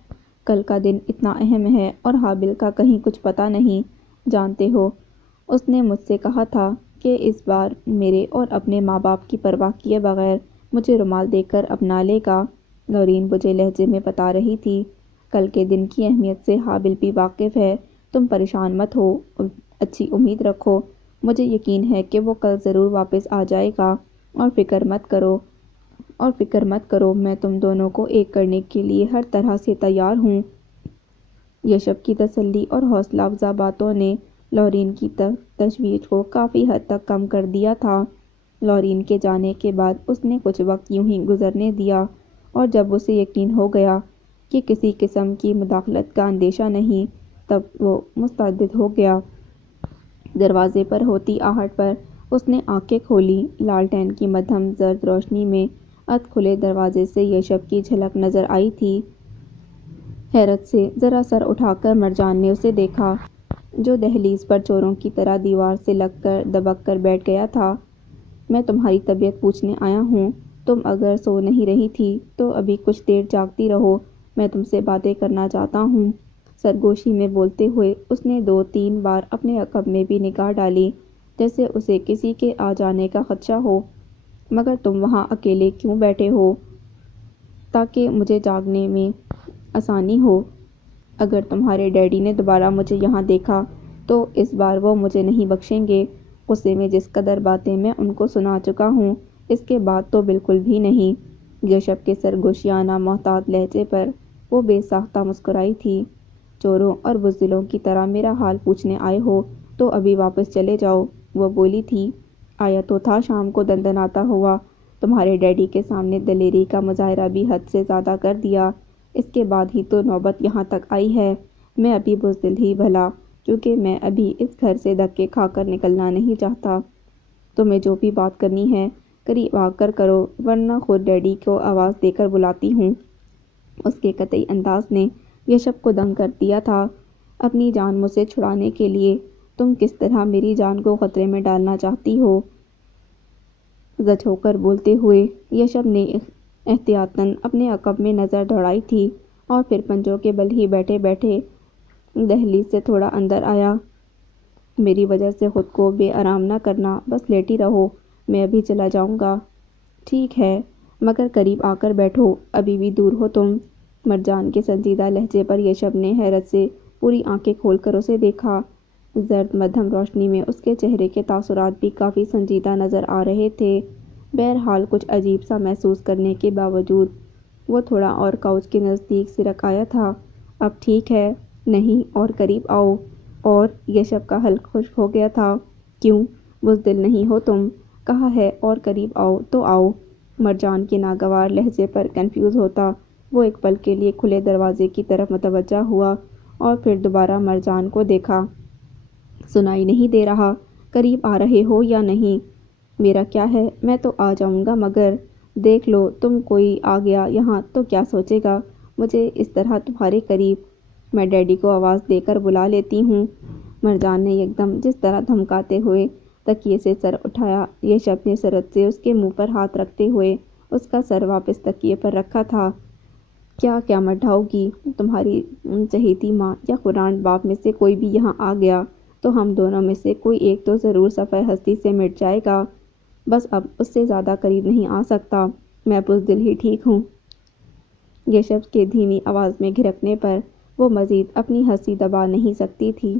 کل کا دن اتنا اہم ہے اور حابل کا کہیں کچھ پتہ نہیں۔ جانتے ہو، اس نے مجھ سے کہا تھا کہ اس بار میرے اور اپنے ماں باپ کی پرواہ کیے بغیر مجھے رومال دے کر اپنا لے گا۔ لورین بجھے لہجے میں بتا رہی تھی۔ کل کے دن کی اہمیت سے حابل بھی واقف ہے، تم پریشان مت ہو، اچھی امید رکھو، مجھے یقین ہے کہ وہ کل ضرور واپس آ جائے گا اور فکر مت کرو، میں تم دونوں کو ایک کرنے کے لیے ہر طرح سے تیار ہوں۔ یشب کی تسلی اور حوصلہ افزا باتوں نے لورین کی تشویش کو کافی حد تک کم کر دیا تھا۔ لورین کے جانے کے بعد اس نے کچھ وقت یوں ہی گزرنے دیا اور جب اسے یقین ہو گیا کہ کسی قسم کی مداخلت کا اندیشہ نہیں، تب وہ مستعد ہو گیا۔ دروازے پر ہوتی آہٹ پر اس نے آنکھیں کھولی۔ لالٹین کی مدھم زرد روشنی میں ادھ کھلے دروازے سے یشب کی جھلک نظر آئی تھی۔ حیرت سے ذرا سر اٹھا کر مرجان نے اسے دیکھا، جو دہلیز پر چوروں کی طرح دیوار سے لگ کر دبک کر بیٹھ گیا تھا۔ میں تمہاری طبیعت پوچھنے آیا ہوں۔ تم اگر سو نہیں رہی تھی تو ابھی کچھ دیر جاگتی رہو، میں تم سے باتیں کرنا چاہتا ہوں۔ سرگوشی میں بولتے ہوئے اس نے 2-3 بار اپنے عقب میں بھی نگاہ ڈالی، جیسے اسے کسی کے آ جانے کا خدشہ ہو۔ مگر تم وہاں اکیلے کیوں بیٹھے ہو؟ تاکہ مجھے جاگنے میں آسانی ہو۔ اگر تمہارے ڈیڈی نے دوبارہ مجھے یہاں دیکھا تو اس بار وہ مجھے نہیں بخشیں گے۔ غصے میں جس قدر باتیں میں ان کو سنا چکا ہوں، اس کے بعد تو بالکل بھی نہیں۔ یشب کے سرگوشیانہ محتاط لہجے پر وہ بے ساختہ مسکرائی تھی۔ چوروں اور بزدلوں کی طرح میرا حال پوچھنے آئے ہو تو ابھی واپس چلے جاؤ، وہ بولی تھی۔ آیا تو تھا شام کو دندناتا ہوا، تمہارے ڈیڈی کے سامنے دلیری کا مظاہرہ بھی حد سے زیادہ کر دیا۔ اس کے بعد ہی تو نوبت یہاں تک آئی ہے۔ میں ابھی بزدل ہی بھلا، کیونکہ میں ابھی اس گھر سے دھکے کھا کر نکلنا نہیں چاہتا۔ تمہیں جو بھی بات کرنی ہے قریب آ کر کرو، ورنہ خود ڈیڈی کو آواز دے کر بلاتی ہوں۔ اس کے قطعی انداز نے یشب کو دنگ کر دیا تھا۔ اپنی جان مجھ سے چھڑانے کے لیے تم کس طرح میری جان کو خطرے میں ڈالنا چاہتی ہو؟ زچ ہو کر بولتے ہوئے یشب نے احتیاطاً اپنے عقب میں نظر دوڑائی تھی اور پھر پنجوں کے بل ہی بیٹھے بیٹھے دہلیز سے تھوڑا اندر آیا۔ میری وجہ سے خود کو بے آرام نہ کرنا، بس لیٹی رہو، میں ابھی چلا جاؤں گا۔ ٹھیک ہے، مگر قریب آ کر بیٹھو، ابھی بھی دور ہو تم۔ مرجان کے سنجیدہ لہجے پر یشب نے حیرت سے پوری آنکھیں کھول کر اسے دیکھا۔ زرد مدھم روشنی میں اس کے چہرے کے تاثرات بھی کافی سنجیدہ نظر آ رہے تھے۔ بہرحال کچھ عجیب سا محسوس کرنے کے باوجود وہ تھوڑا اور کاؤچ کے نزدیک سرک آیا تھا۔ اب ٹھیک ہے؟ نہیں، اور قریب آؤ۔ اور یشب کا حلق خشک ہو گیا تھا۔ کیوں؟ بزدل نہیں ہو تم؟ کہا ہے اور قریب آؤ تو آؤ۔ مرجان کے ناگوار لہجے پر کنفیوز ہوتا وہ ایک پل کے لیے کھلے دروازے کی طرف متوجہ ہوا اور پھر دوبارہ مرجان کو دیکھا۔ سنائی نہیں دے رہا؟ قریب آ رہے ہو یا نہیں؟ میرا کیا ہے، میں تو آ جاؤں گا، مگر دیکھ لو تم کوئی آ گیا یہاں تو کیا سوچے گا مجھے اس طرح تمہارے قریب؟ میں ڈیڈی کو آواز دے کر بلا لیتی ہوں۔ مرجان نے یکدم جس طرح دھمکاتے ہوئے تکیے سے سر اٹھایا، یشب نے سرعت سے اس کے منہ پر ہاتھ رکھتے ہوئے اس کا سر واپس تکیے پر رکھا تھا۔ کیا قیامت ڈھاؤ گی؟ تمہاری چہیتی ماں یا قرآن باپ میں سے کوئی بھی یہاں آ گیا تو ہم دونوں میں سے کوئی ایک تو ضرور صفحہ ہستی سے مٹ جائے گا۔ بس اب اس سے زیادہ قریب نہیں آ سکتا، میں بزدل ہی ٹھیک ہوں۔ یشب کے دھیمی آواز میں گھرکنے پر وہ مزید اپنی ہنسی دبا نہیں سکتی تھی۔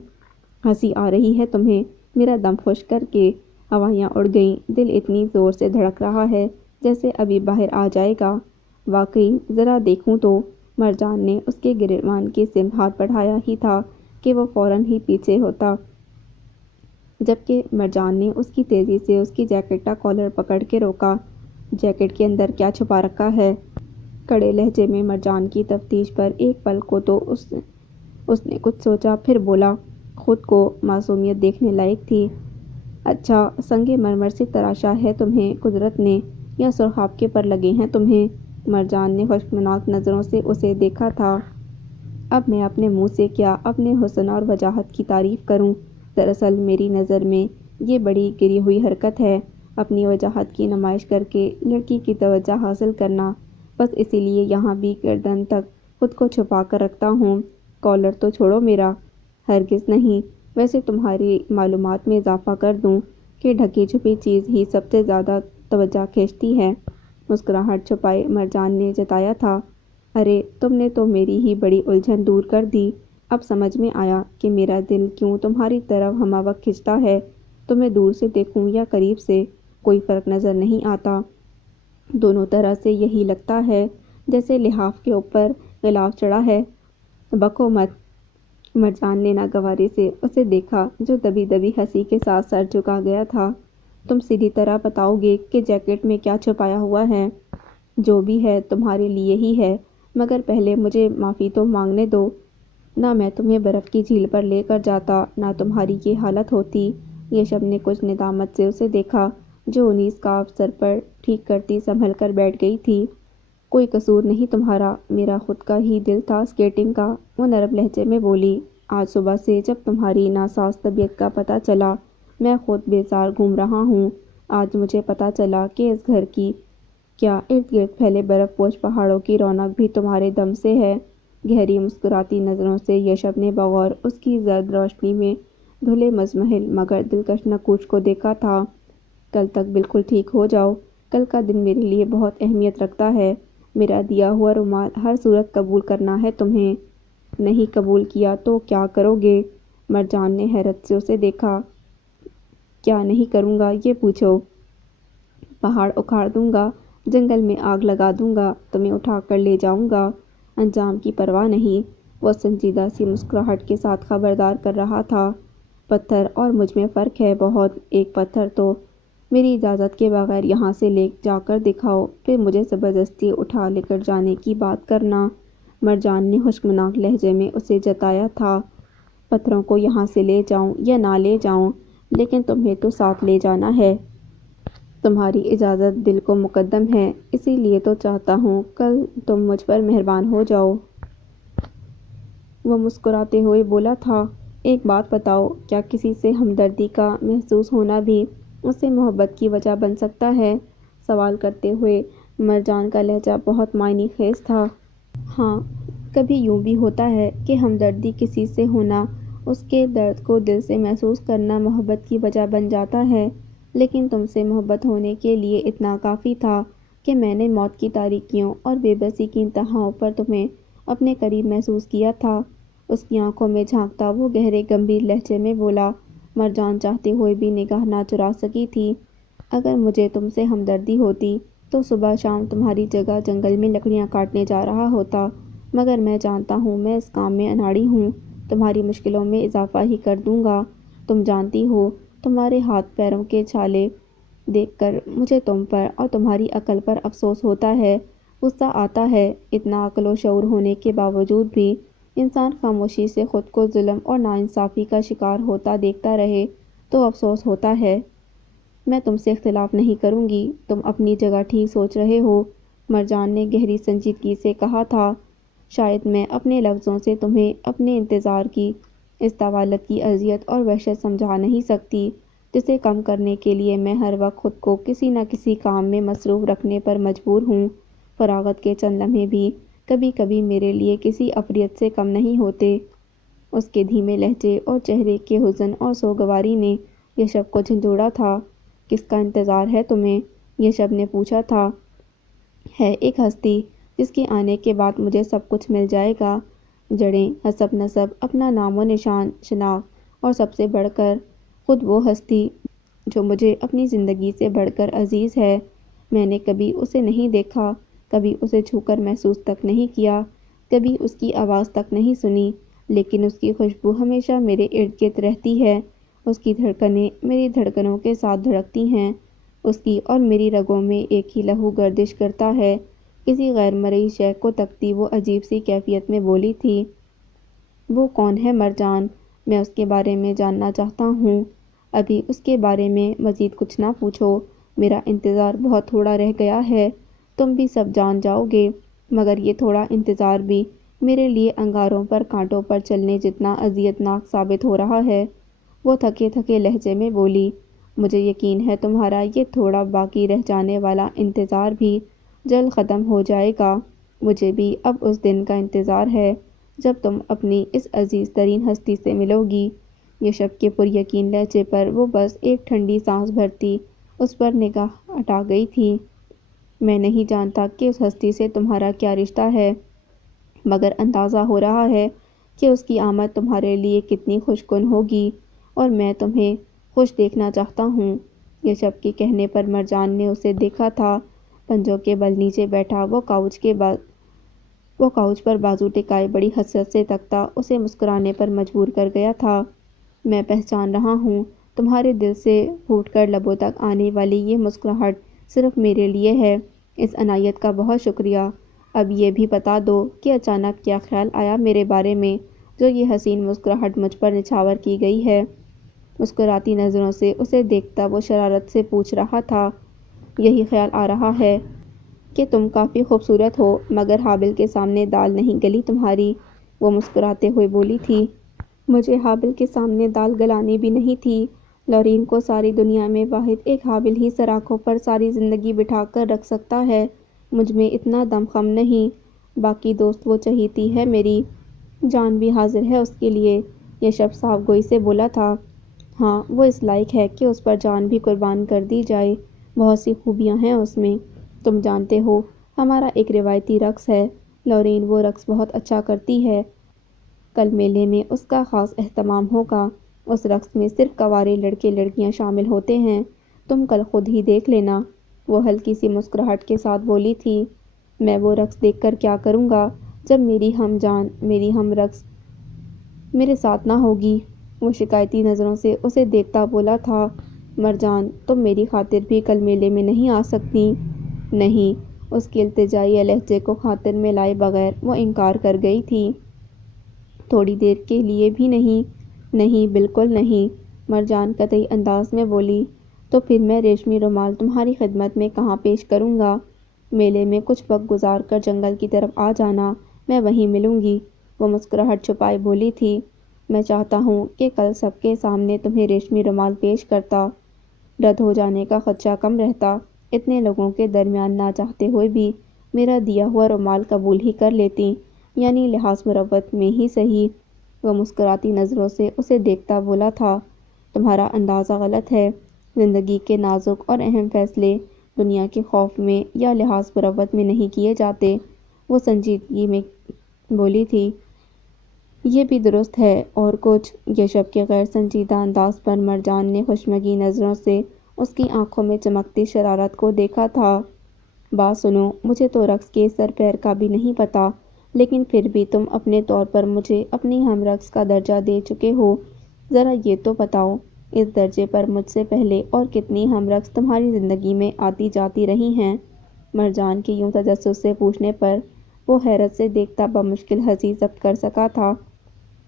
ہنسی آ رہی ہے تمہیں؟ میرا دم خشک کر کے ہوائیاں اڑ گئیں، دل اتنی زور سے دھڑک رہا ہے جیسے ابھی باہر آ جائے گا۔ واقعی؟ ذرا دیکھوں تو۔ مرجان نے اس کے گریبان کی سمت ہاتھ بڑھایا ہی تھا کہ وہ فوراً ہی پیچھے ہوتا، جبکہ مرجان نے اس کی تیزی سے اس کی جیکٹ کا کالر پکڑ کے روکا۔ جیکٹ کے اندر کیا چھپا رکھا ہے؟ کڑے لہجے میں مرجان کی تفتیش پر ایک پل کو تو اس نے کچھ سوچا، پھر بولا۔ خود کو معصومیت دیکھنے لائق تھی۔ اچھا، سنگ مرمر سے تراشا ہے تمہیں قدرت نے یا سرخاب کے پر لگے ہیں تمہیں؟ مرجان نے خشمناک نظروں سے اسے دیکھا تھا۔ اب میں اپنے منہ سے کیا اپنے حسن اور وجاہت کی تعریف کروں؟ دراصل میری نظر میں یہ بڑی گری ہوئی حرکت ہے، اپنی وجاہت کی نمائش کر کے لڑکی کی توجہ حاصل کرنا۔ بس اسی لیے یہاں بھی گردن تک خود کو چھپا کر رکھتا ہوں۔ کالر تو چھوڑو میرا۔ ہرگز نہیں۔ ویسے تمہاری معلومات میں اضافہ کر دوں کہ ڈھکی چھپی چیز ہی سب سے زیادہ توجہ کھینچتی ہے۔ مسکراہٹ چھپائے مرجان نے جتایا تھا۔ ارے تم نے تو میری ہی بڑی الجھن دور کر دی۔ اب سمجھ میں آیا کہ میرا دل کیوں تمہاری طرف ہمہ وقت کھنچتا ہے۔ تمہیں دور سے دیکھوں یا قریب سے، کوئی فرق نظر نہیں آتا۔ دونوں طرح سے یہی لگتا ہے جیسے لحاف کے اوپر غلاف چڑھا ہے۔ بکو مت۔ مرجان نے ناگواری سے اسے دیکھا، جو دبی دبی ہنسی کے ساتھ سر جھکا گیا تھا۔ تم سیدھی طرح بتاؤ گے کہ جیکٹ میں کیا چھپایا ہوا ہے؟ جو بھی ہے تمہارے لیے ہی ہے، مگر پہلے مجھے معافی تو مانگنے دو۔ نہ میں تمہیں برف کی جھیل پر لے کر جاتا، نہ تمہاری یہ حالت ہوتی۔ یشب نے کچھ ندامت سے اسے دیکھا، جو انہی اسکارف سر پر ٹھیک کرتی سنبھل کر بیٹھ گئی تھی۔ کوئی قصور نہیں تمہارا، میرا خود کا ہی دل تھا اسکیٹنگ کا، وہ نرم لہجے میں بولی۔ آج صبح سے جب تمہاری ناساز طبیعت کا پتہ چلا، میں خود بیزار گھوم رہا ہوں۔ آج مجھے پتہ چلا کہ اس گھر کی کیا ارد گرد پھیلے برف پوش پہاڑوں کی رونق بھی تمہارے دم سے ہے۔ گہری مسکراتی نظروں سے یشب نے بغور اس کی زرد روشنی میں دھلے مزمحل مگر دلکش نقوش کو دیکھا تھا۔ کل تک بالکل ٹھیک ہو جاؤ، کل کا دن میرے لیے بہت اہمیت رکھتا ہے۔ میرا دیا ہوا رومال ہر صورت قبول کرنا ہے تمہیں۔ نہیں قبول کیا تو کیا کرو گے؟ مرجان نے حیرت سے اسے دیکھا۔ کیا نہیں کروں گا یہ پوچھو؟ پہاڑ اکھاڑ دوں گا، جنگل میں آگ لگا دوں گا، تمہیں اٹھا کر لے جاؤں گا، انجام کی پرواہ نہیں۔ وہ سنجیدہ سی مسکراہٹ کے ساتھ خبردار کر رہا تھا۔ پتھر اور مجھ میں فرق ہے بہت، ایک پتھر تو میری اجازت کے بغیر یہاں سے لے جا کر دکھاؤ، پھر مجھے زبردستی اٹھا لے کر جانے کی بات کرنا۔ مرجان نے خشمناک لہجے میں اسے جتایا تھا۔ پتھروں کو یہاں سے لے جاؤں یا نہ لے جاؤں، لیکن تمہیں تو ساتھ لے جانا ہے۔ تمہاری اجازت دل کو مقدم ہے، اسی لیے تو چاہتا ہوں کل تم مجھ پر مہربان ہو جاؤ۔ وہ مسکراتے ہوئے بولا تھا۔ ایک بات بتاؤ، کیا کسی سے ہمدردی کا محسوس ہونا بھی اس سے محبت کی وجہ بن سکتا ہے؟ سوال کرتے ہوئے مرجان کا لہجہ بہت معنی خیز تھا۔ ہاں، کبھی یوں بھی ہوتا ہے کہ ہمدردی کسی سے ہونا، اس کے درد کو دل سے محسوس کرنا محبت کی وجہ بن جاتا ہے، لیکن تم سے محبت ہونے کے لیے اتنا کافی تھا کہ میں نے موت کی تاریکیوں اور بے بسی کی انتہاؤں پر تمہیں اپنے قریب محسوس کیا تھا۔ اس کی آنکھوں میں جھانکتا وہ گہرے گمبھیر لہجے میں بولا۔ مرجان چاہتے ہوئے بھی نگاہ نہ چرا سکی تھی۔ اگر مجھے تم سے ہمدردی ہوتی تو صبح شام تمہاری جگہ جنگل میں لکڑیاں کاٹنے جا رہا ہوتا، مگر میں جانتا ہوں میں اس کام میں اناڑی ہوں، تمہاری مشکلوں میں اضافہ ہی کر دوں گا۔ تم جانتی ہو، تمہارے ہاتھ پیروں کے چھالے دیکھ کر مجھے تم پر اور تمہاری عقل پر افسوس ہوتا ہے، غصہ آتا ہے۔ اتنا عقل و شعور ہونے کے باوجود بھی انسان خاموشی سے خود کو ظلم اور ناانصافی کا شکار ہوتا دیکھتا رہے تو افسوس ہوتا ہے۔ میں تم سے اختلاف نہیں کروں گی، تم اپنی جگہ ٹھیک سوچ رہے ہو، مرجان نے گہری سنجیدگی سے کہا تھا۔ شاید میں اپنے لفظوں سے تمہیں اپنے انتظار کی اس طوالت کی اذیت اور وحشت سمجھا نہیں سکتی، جسے کم کرنے کے لیے میں ہر وقت خود کو کسی نہ کسی کام میں مصروف رکھنے پر مجبور ہوں۔ فراغت کے چند لمحے بھی کبھی کبھی میرے لیے کسی افریت سے کم نہیں ہوتے۔ اس کے دھیمے لہجے اور چہرے کے حزن اور سوگواری نے یشب کو جھنجھوڑا تھا۔ کس کا انتظار ہے تمہیں؟ یشب نے پوچھا تھا۔ ہے ایک ہستی جس کے آنے کے بعد مجھے سب کچھ مل جائے گا، جڑیں، حسب نسب، اپنا نام و نشان، شناخت، اور سب سے بڑھ کر خود وہ ہستی جو مجھے اپنی زندگی سے بڑھ کر عزیز ہے۔ میں نے کبھی اسے نہیں دیکھا، کبھی اسے چھو کر محسوس تک نہیں کیا، کبھی اس کی آواز تک نہیں سنی، لیکن اس کی خوشبو ہمیشہ میرے ارد گرد رہتی ہے، اس کی دھڑکنیں میری دھڑکنوں کے ساتھ دھڑکتی ہیں، اس کی اور میری رگوں میں ایک ہی لہو گردش کرتا ہے۔ کسی غیر مرئی شے کو تکتی وہ عجیب سی کیفیت میں بولی تھی۔ وہ کون ہے مرجان؟ میں اس کے بارے میں جاننا چاہتا ہوں۔ ابھی اس کے بارے میں مزید کچھ نہ پوچھو، میرا انتظار بہت تھوڑا رہ گیا ہے، تم بھی سب جان جاؤ گے، مگر یہ تھوڑا انتظار بھی میرے لیے انگاروں پر کانٹوں پر چلنے جتنا اذیت ناک ثابت ہو رہا ہے۔ وہ تھکے تھکے لہجے میں بولی۔ مجھے یقین ہے تمہارا یہ تھوڑا باقی رہ جانے والا انتظار بھی جلد ختم ہو جائے گا۔ مجھے بھی اب اس دن کا انتظار ہے جب تم اپنی اس عزیز ترین ہستی سے ملو گی۔ یشب کے پر یقین لہجے پر وہ بس ایک ٹھنڈی سانس بھرتی اس پر نگاہ ہٹا گئی تھی۔ میں نہیں جانتا کہ اس ہستی سے تمہارا کیا رشتہ ہے، مگر اندازہ ہو رہا ہے کہ اس کی آمد تمہارے لیے کتنی خوش کن ہوگی، اور میں تمہیں خوش دیکھنا چاہتا ہوں۔ یشب کے کہنے پر مرجان نے اسے دیکھا تھا۔ پنجوں کے بل نیچے بیٹھا وہ کاؤچ پر بازو ٹکائے بڑی حسرت سے تکتا اسے مسکرانے پر مجبور کر گیا تھا۔ میں پہچان رہا ہوں، تمہارے دل سے پھوٹ کر لبوں تک آنے والی یہ مسکراہٹ صرف میرے لیے ہے، اس عنایت کا بہت شکریہ۔ اب یہ بھی بتا دو کہ اچانک کیا خیال آیا میرے بارے میں، جو یہ حسین مسکراہٹ مجھ پر نچھاور کی گئی ہے۔ مسکراتی نظروں سے اسے دیکھتا وہ شرارت سے پوچھ رہا تھا، یہی خیال آ رہا ہے کہ تم کافی خوبصورت ہو، مگر حابل کے سامنے دال نہیں گلی تمہاری، وہ مسکراتے ہوئے بولی تھی۔ مجھے حابل کے سامنے دال گلانی بھی نہیں تھی۔ لورین کو ساری دنیا میں واحد ایک حابل ہی سر آنکھوں پر ساری زندگی بٹھا کر رکھ سکتا ہے، مجھ میں اتنا دم خم نہیں۔ باقی دوست وہ چہیتی ہے، میری جان بھی حاضر ہے اس کے لیے، یہ شب صاف گوئی سے بولا تھا۔ ہاں، وہ اس لائق ہے کہ اس پر جان بھی قربان کر دی جائے، بہت سی خوبیاں ہیں اس میں۔ تم جانتے ہو، ہمارا ایک روایتی رقص ہے، لورین وہ رقص بہت اچھا کرتی ہے۔ کل میلے میں اس کا خاص اہتمام ہوگا۔ اس رقص میں صرف کنوارے لڑکے لڑکیاں شامل ہوتے ہیں، تم کل خود ہی دیکھ لینا، وہ ہلکی سی مسکراہٹ کے ساتھ بولی تھی۔ میں وہ رقص دیکھ کر کیا کروں گا جب میری ہم جان، میری ہم رقص میرے ساتھ نہ ہوگی، وہ شکایتی نظروں سے اسے دیکھتا بولا تھا۔ مرجان، تم میری خاطر بھی کل میلے میں نہیں آ سکتی؟ نہیں، اس کے التجائی لہجے کو خاطر میں لائے بغیر وہ انکار کر گئی تھی۔ تھوڑی دیر کے لیے بھی نہیں؟ نہیں، بالکل نہیں، مرجان قطعی انداز میں بولی۔ تو پھر میں ریشمی رومال تمہاری خدمت میں کہاں پیش کروں گا؟ میلے میں کچھ وقت گزار کر جنگل کی طرف آ جانا، میں وہیں ملوں گی، وہ مسکراہٹ چھپائے بولی تھی۔ میں چاہتا ہوں کہ کل سب کے سامنے تمہیں ریشمی رومال پیش کرتا، رد ہو جانے کا خدشہ کم رہتا، اتنے لوگوں کے درمیان نہ چاہتے ہوئے بھی میرا دیا ہوا رومال قبول ہی کر لیتی، یعنی لحاظ مروت میں ہی صحیح، وہ مسکراتی نظروں سے اسے دیکھتا بولا تھا۔ تمہارا اندازہ غلط ہے، زندگی کے نازک اور اہم فیصلے دنیا کے خوف میں یا لحاظ مروت میں نہیں کیے جاتے، وہ سنجیدگی میں بولی تھی۔ یہ بھی درست ہے، اور کچھ؟ یشب کے غیر سنجیدہ انداز پر مرجان نے خشمگین نظروں سے اس کی آنکھوں میں چمکتی شرارت کو دیکھا تھا۔ بات سنو، مجھے تو رقص کے سر پیر کا بھی نہیں پتا، لیکن پھر بھی تم اپنے طور پر مجھے اپنی ہم رقص کا درجہ دے چکے ہو، ذرا یہ تو بتاؤ، اس درجے پر مجھ سے پہلے اور کتنی ہم رقص تمہاری زندگی میں آتی جاتی رہی ہیں؟ مرجان کے یوں تجسس سے پوچھنے پر وہ حیرت سے دیکھتا بمشکل ہنسی ضبط کر سکا تھا۔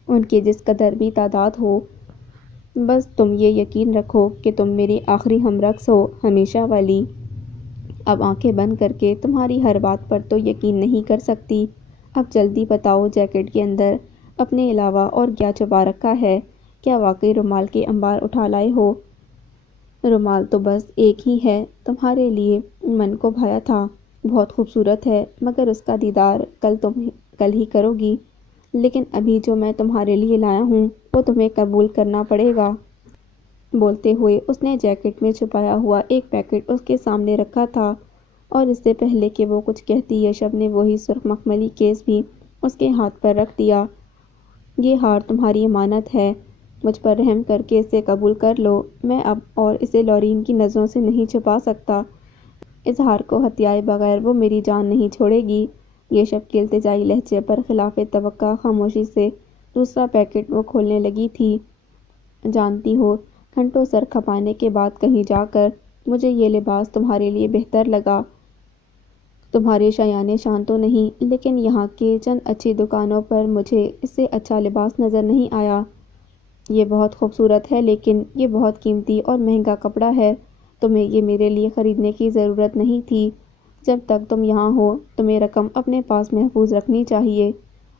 ان کی جس قدر بھی تعداد ہو، بس تم یہ یقین رکھو کہ تم میری آخری ہم رقص ہو، ہمیشہ والی۔ اب آنکھیں بند کر کے تمہاری ہر بات پر تو یقین نہیں کر سکتی، اب جلدی بتاؤ، جیکٹ کے اندر اپنے علاوہ اور کیا چھپا رکھا ہے؟ کیا واقعی رومال کے انبار اٹھا لائے ہو؟ رومال تو بس ایک ہی ہے، تمہارے لیے من کو بھایا تھا، بہت خوبصورت ہے، مگر اس کا دیدار تم کل ہی کرو گی، لیکن ابھی جو میں تمہارے لیے لایا ہوں وہ تمہیں قبول کرنا پڑے گا۔ بولتے ہوئے اس نے جیکٹ میں چھپایا ہوا ایک پیکٹ اس کے سامنے رکھا تھا، اور اس سے پہلے کہ وہ کچھ کہتی یشب نے وہی سرخ مخملی کیس بھی اس کے ہاتھ پر رکھ دیا۔ یہ ہار تمہاری امانت ہے، مجھ پر رحم کر کے اسے قبول کر لو، میں اب اور اسے لورین کی نظروں سے نہیں چھپا سکتا، اس ہار کو ہتھیائے بغیر وہ میری جان نہیں چھوڑے گی۔ یشب کے التجائی لہجے پر خلاف توقع خاموشی سے دوسرا پیکٹ وہ کھولنے لگی تھی۔ جانتی ہو، گھنٹوں سر کھپانے کے بعد کہیں جا کر مجھے یہ لباس تمہارے لیے بہتر لگا، تمہارے شایان شان تو نہیں، لیکن یہاں کے چند اچھی دکانوں پر مجھے اس سے اچھا لباس نظر نہیں آیا۔ یہ بہت خوبصورت ہے، لیکن یہ بہت قیمتی اور مہنگا کپڑا ہے، تمہیں یہ میرے لیے خریدنے کی ضرورت نہیں تھی، جب تک تم یہاں ہو تمہیں رقم اپنے پاس محفوظ رکھنی چاہیے،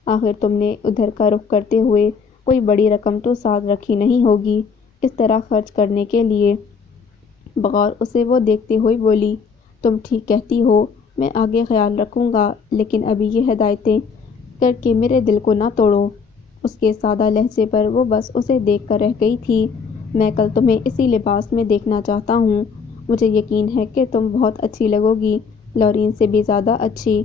آخر تم نے ادھر کا رخ کرتے ہوئے کوئی بڑی رقم تو ساتھ رکھی نہیں ہوگی اس طرح خرچ کرنے کے لیے۔ بغور اسے وہ دیکھتے ہوئے بولی، تم ٹھیک کہتی ہو، میں آگے خیال رکھوں گا، لیکن ابھی یہ ہدایتیں کر کے میرے دل کو نہ توڑو، اس کے سادہ لہجے پر وہ بس اسے دیکھ کر رہ گئی تھی۔ میں کل تمہیں اسی لباس میں دیکھنا چاہتا ہوں، مجھے یقین ہے کہ تم بہت اچھی لگو گی، لورین سے بھی زیادہ اچھی،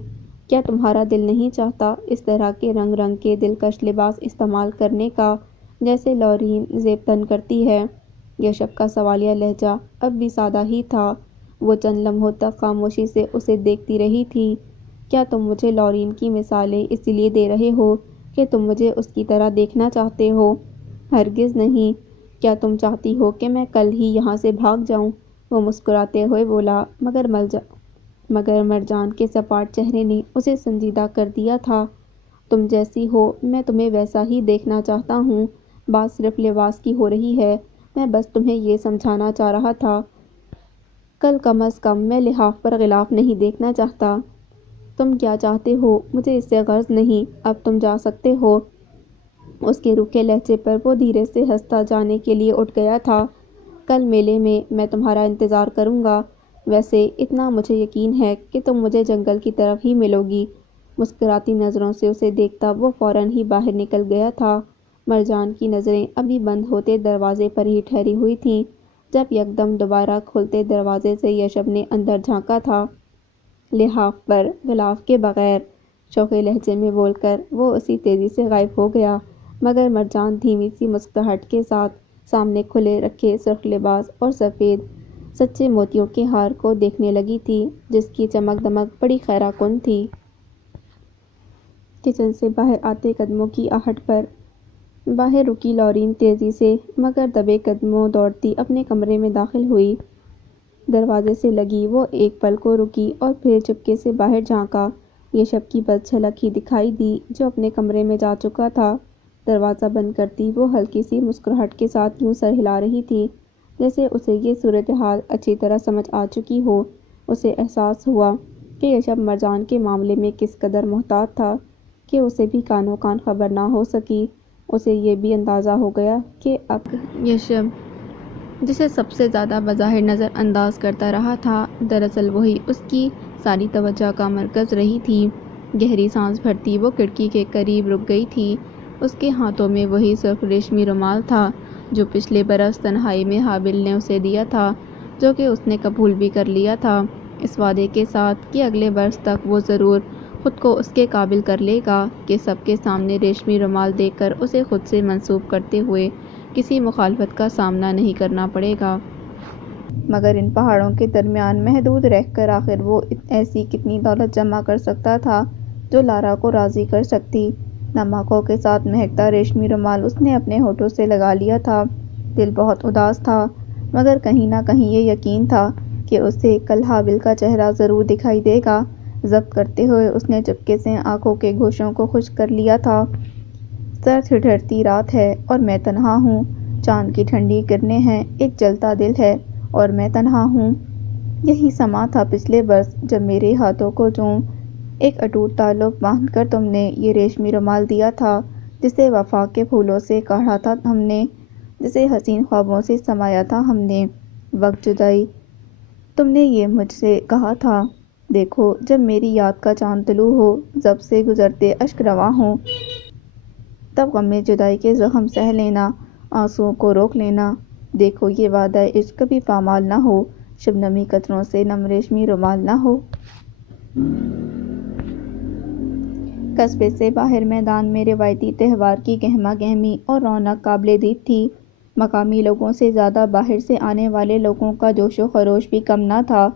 کیا تمہارا دل نہیں چاہتا اس طرح کے رنگ رنگ کے دلکش لباس استعمال کرنے کا جیسے لورین زیب تن کرتی ہے؟ یشب کا سوالیہ لہجہ اب بھی سادہ ہی تھا، وہ چند لمحوں تک خاموشی سے اسے دیکھتی رہی تھی۔ کیا تم مجھے لورین کی مثالیں اس لیے دے رہے ہو کہ تم مجھے اس کی طرح دیکھنا چاہتے ہو؟ ہرگز نہیں، کیا تم چاہتی ہو کہ میں کل ہی یہاں سے بھاگ جاؤں؟ وہ مسکراتے ہوئے بولا، مگر مرجان کے سپاٹ چہرے نے اسے سنجیدہ کر دیا تھا۔ تم جیسی ہو میں تمہیں ویسا ہی دیکھنا چاہتا ہوں۔ بات صرف لباس کی ہو رہی ہے، میں بس تمہیں یہ سمجھانا چاہ رہا تھا۔ کم از کم میں لحاف پر غلاف نہیں دیکھنا چاہتا۔ تم کیا چاہتے ہو مجھے اس سے غرض نہیں، اب تم جا سکتے ہو۔ اس کے روکھے لہجے پر وہ دھیرے سے ہنستا جانے کے لیے اٹھ گیا تھا۔ کل میلے میں تمہارا انتظار کروں گا، ویسے اتنا مجھے یقین ہے کہ تم مجھے جنگل کی طرف ہی ملو گی۔ مسکراتی نظروں سے اسے دیکھتا وہ فوراً ہی باہر نکل گیا تھا۔ مرجان کی نظریں ابھی بند ہوتے دروازے پر ہی ٹھہری ہوئی تھیں جب یکدم دوبارہ کھلتے دروازے سے یشب نے اندر جھانکا تھا۔ لحاف پر غلاف کے بغیر، شوخے لہجے میں بول کر وہ اسی تیزی سے غائب ہو گیا، مگر مرجان دھیمی سی مسکراہٹ کے ساتھ سامنے کھلے رکھے سرخ لباس اور سفید سچے موتیوں کے ہار کو دیکھنے لگی تھی، جس کی چمک دمک بڑی خیرہ کن تھی۔ کچن سے باہر آتے قدموں کی آہٹ پر باہر رکی لورین تیزی سے مگر دبے قدموں دوڑتی اپنے کمرے میں داخل ہوئی۔ دروازے سے لگی وہ ایک پل کو رکی اور پھر چپکے سے باہر جھانکا۔ یشب کی بس جھلک ہی دکھائی دی جو اپنے کمرے میں جا چکا تھا۔ دروازہ بند کرتی وہ ہلکی سی مسکراہٹ کے ساتھ یوں سر ہلا رہی تھی جیسے اسے یہ صورتحال اچھی طرح سمجھ آ چکی ہو۔ اسے احساس ہوا کہ یشب مرجان کے معاملے میں کس قدر محتاط تھا کہ اسے بھی کانوں کان خبر نہ ہو سکی۔ اسے یہ بھی اندازہ ہو گیا کہ اب یشب جسے سب سے زیادہ بظاہر نظر انداز کرتا رہا تھا، دراصل وہی اس کی ساری توجہ کا مرکز رہی تھی۔ گہری سانس بھرتی وہ کھڑکی کے قریب رک گئی تھی۔ اس کے ہاتھوں میں وہی سرخ ریشمی رومال تھا جو پچھلے برس تنہائی میں حابل نے اسے دیا تھا، جو کہ اس نے قبول بھی کر لیا تھا، اس وعدے کے ساتھ کہ اگلے برس تک وہ ضرور خود کو اس کے قابل کر لے گا کہ سب کے سامنے ریشمی رومال دیکھ کر اسے خود سے منسوب کرتے ہوئے کسی مخالفت کا سامنا نہیں کرنا پڑے گا۔ مگر ان پہاڑوں کے درمیان محدود رہ کر آخر وہ ایسی کتنی دولت جمع کر سکتا تھا جو لارا کو راضی کر سکتی۔ نم آنکھوں کے ساتھ مہکتا ریشمی رومال اس نے اپنے ہونٹوں سے لگا لیا تھا۔ دل بہت اداس تھا، مگر کہیں نہ کہیں یہ یقین تھا کہ اسے کل حابل کا چہرہ ضرور دکھائی دے گا۔ ضبط کرتے ہوئے اس نے چپکے سے آنکھوں کے گوشوں کو خشک کر لیا تھا۔ سرد ٹھٹھرتی رات ہے اور میں تنہا ہوں، چاند کی ٹھنڈی کرنیں ہیں، ایک جلتا دل ہے اور میں تنہا ہوں۔ یہی سماں تھا پچھلے برس جب میرے ہاتھوں کو چوم ایک اٹوٹ تعلق باندھ کر تم نے یہ ریشمی رومال دیا تھا، جسے وفا کے پھولوں سے کاڑھا تھا ہم نے، جسے حسین خوابوں سے سمایا تھا ہم نے۔ وقت جدائی تم نے یہ مجھ سے کہا تھا، دیکھو جب میری یاد کا چاند طلوع ہو، جب سے گزرتے اشک رواں ہوں، تب غم جدائی کے زخم سہہ لینا، آنسوؤں کو روک لینا۔ دیکھو یہ وعدہ عشق کبھی پامال نہ ہو، شبنمی قطروں سے نم ریشمی رومال نہ ہو۔ قصبے سے باہر میدان میں روایتی تہوار کی گہما گہمی اور رونق قابل دید تھی۔ مقامی لوگوں سے زیادہ باہر سے آنے والے لوگوں کا جوش و خروش بھی کم نہ تھا۔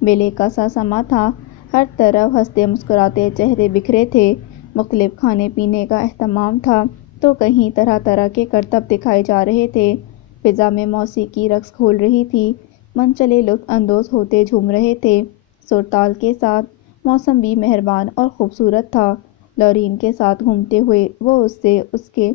میلے کا سا سماں تھا، ہر طرف ہنستے مسکراتے چہرے بکھرے تھے، مختلف کھانے پینے کا اہتمام تھا تو کہیں طرح طرح کے کرتب دکھائے جا رہے تھے۔ فضا میں موسیقی رقص کھول رہی تھی، منچلے لطف اندوز ہوتے جھوم رہے تھے سر تال کے ساتھ۔ موسم بھی مہربان اور خوبصورت تھا۔ لورین کے ساتھ گھومتے ہوئے وہ اس سے اس کے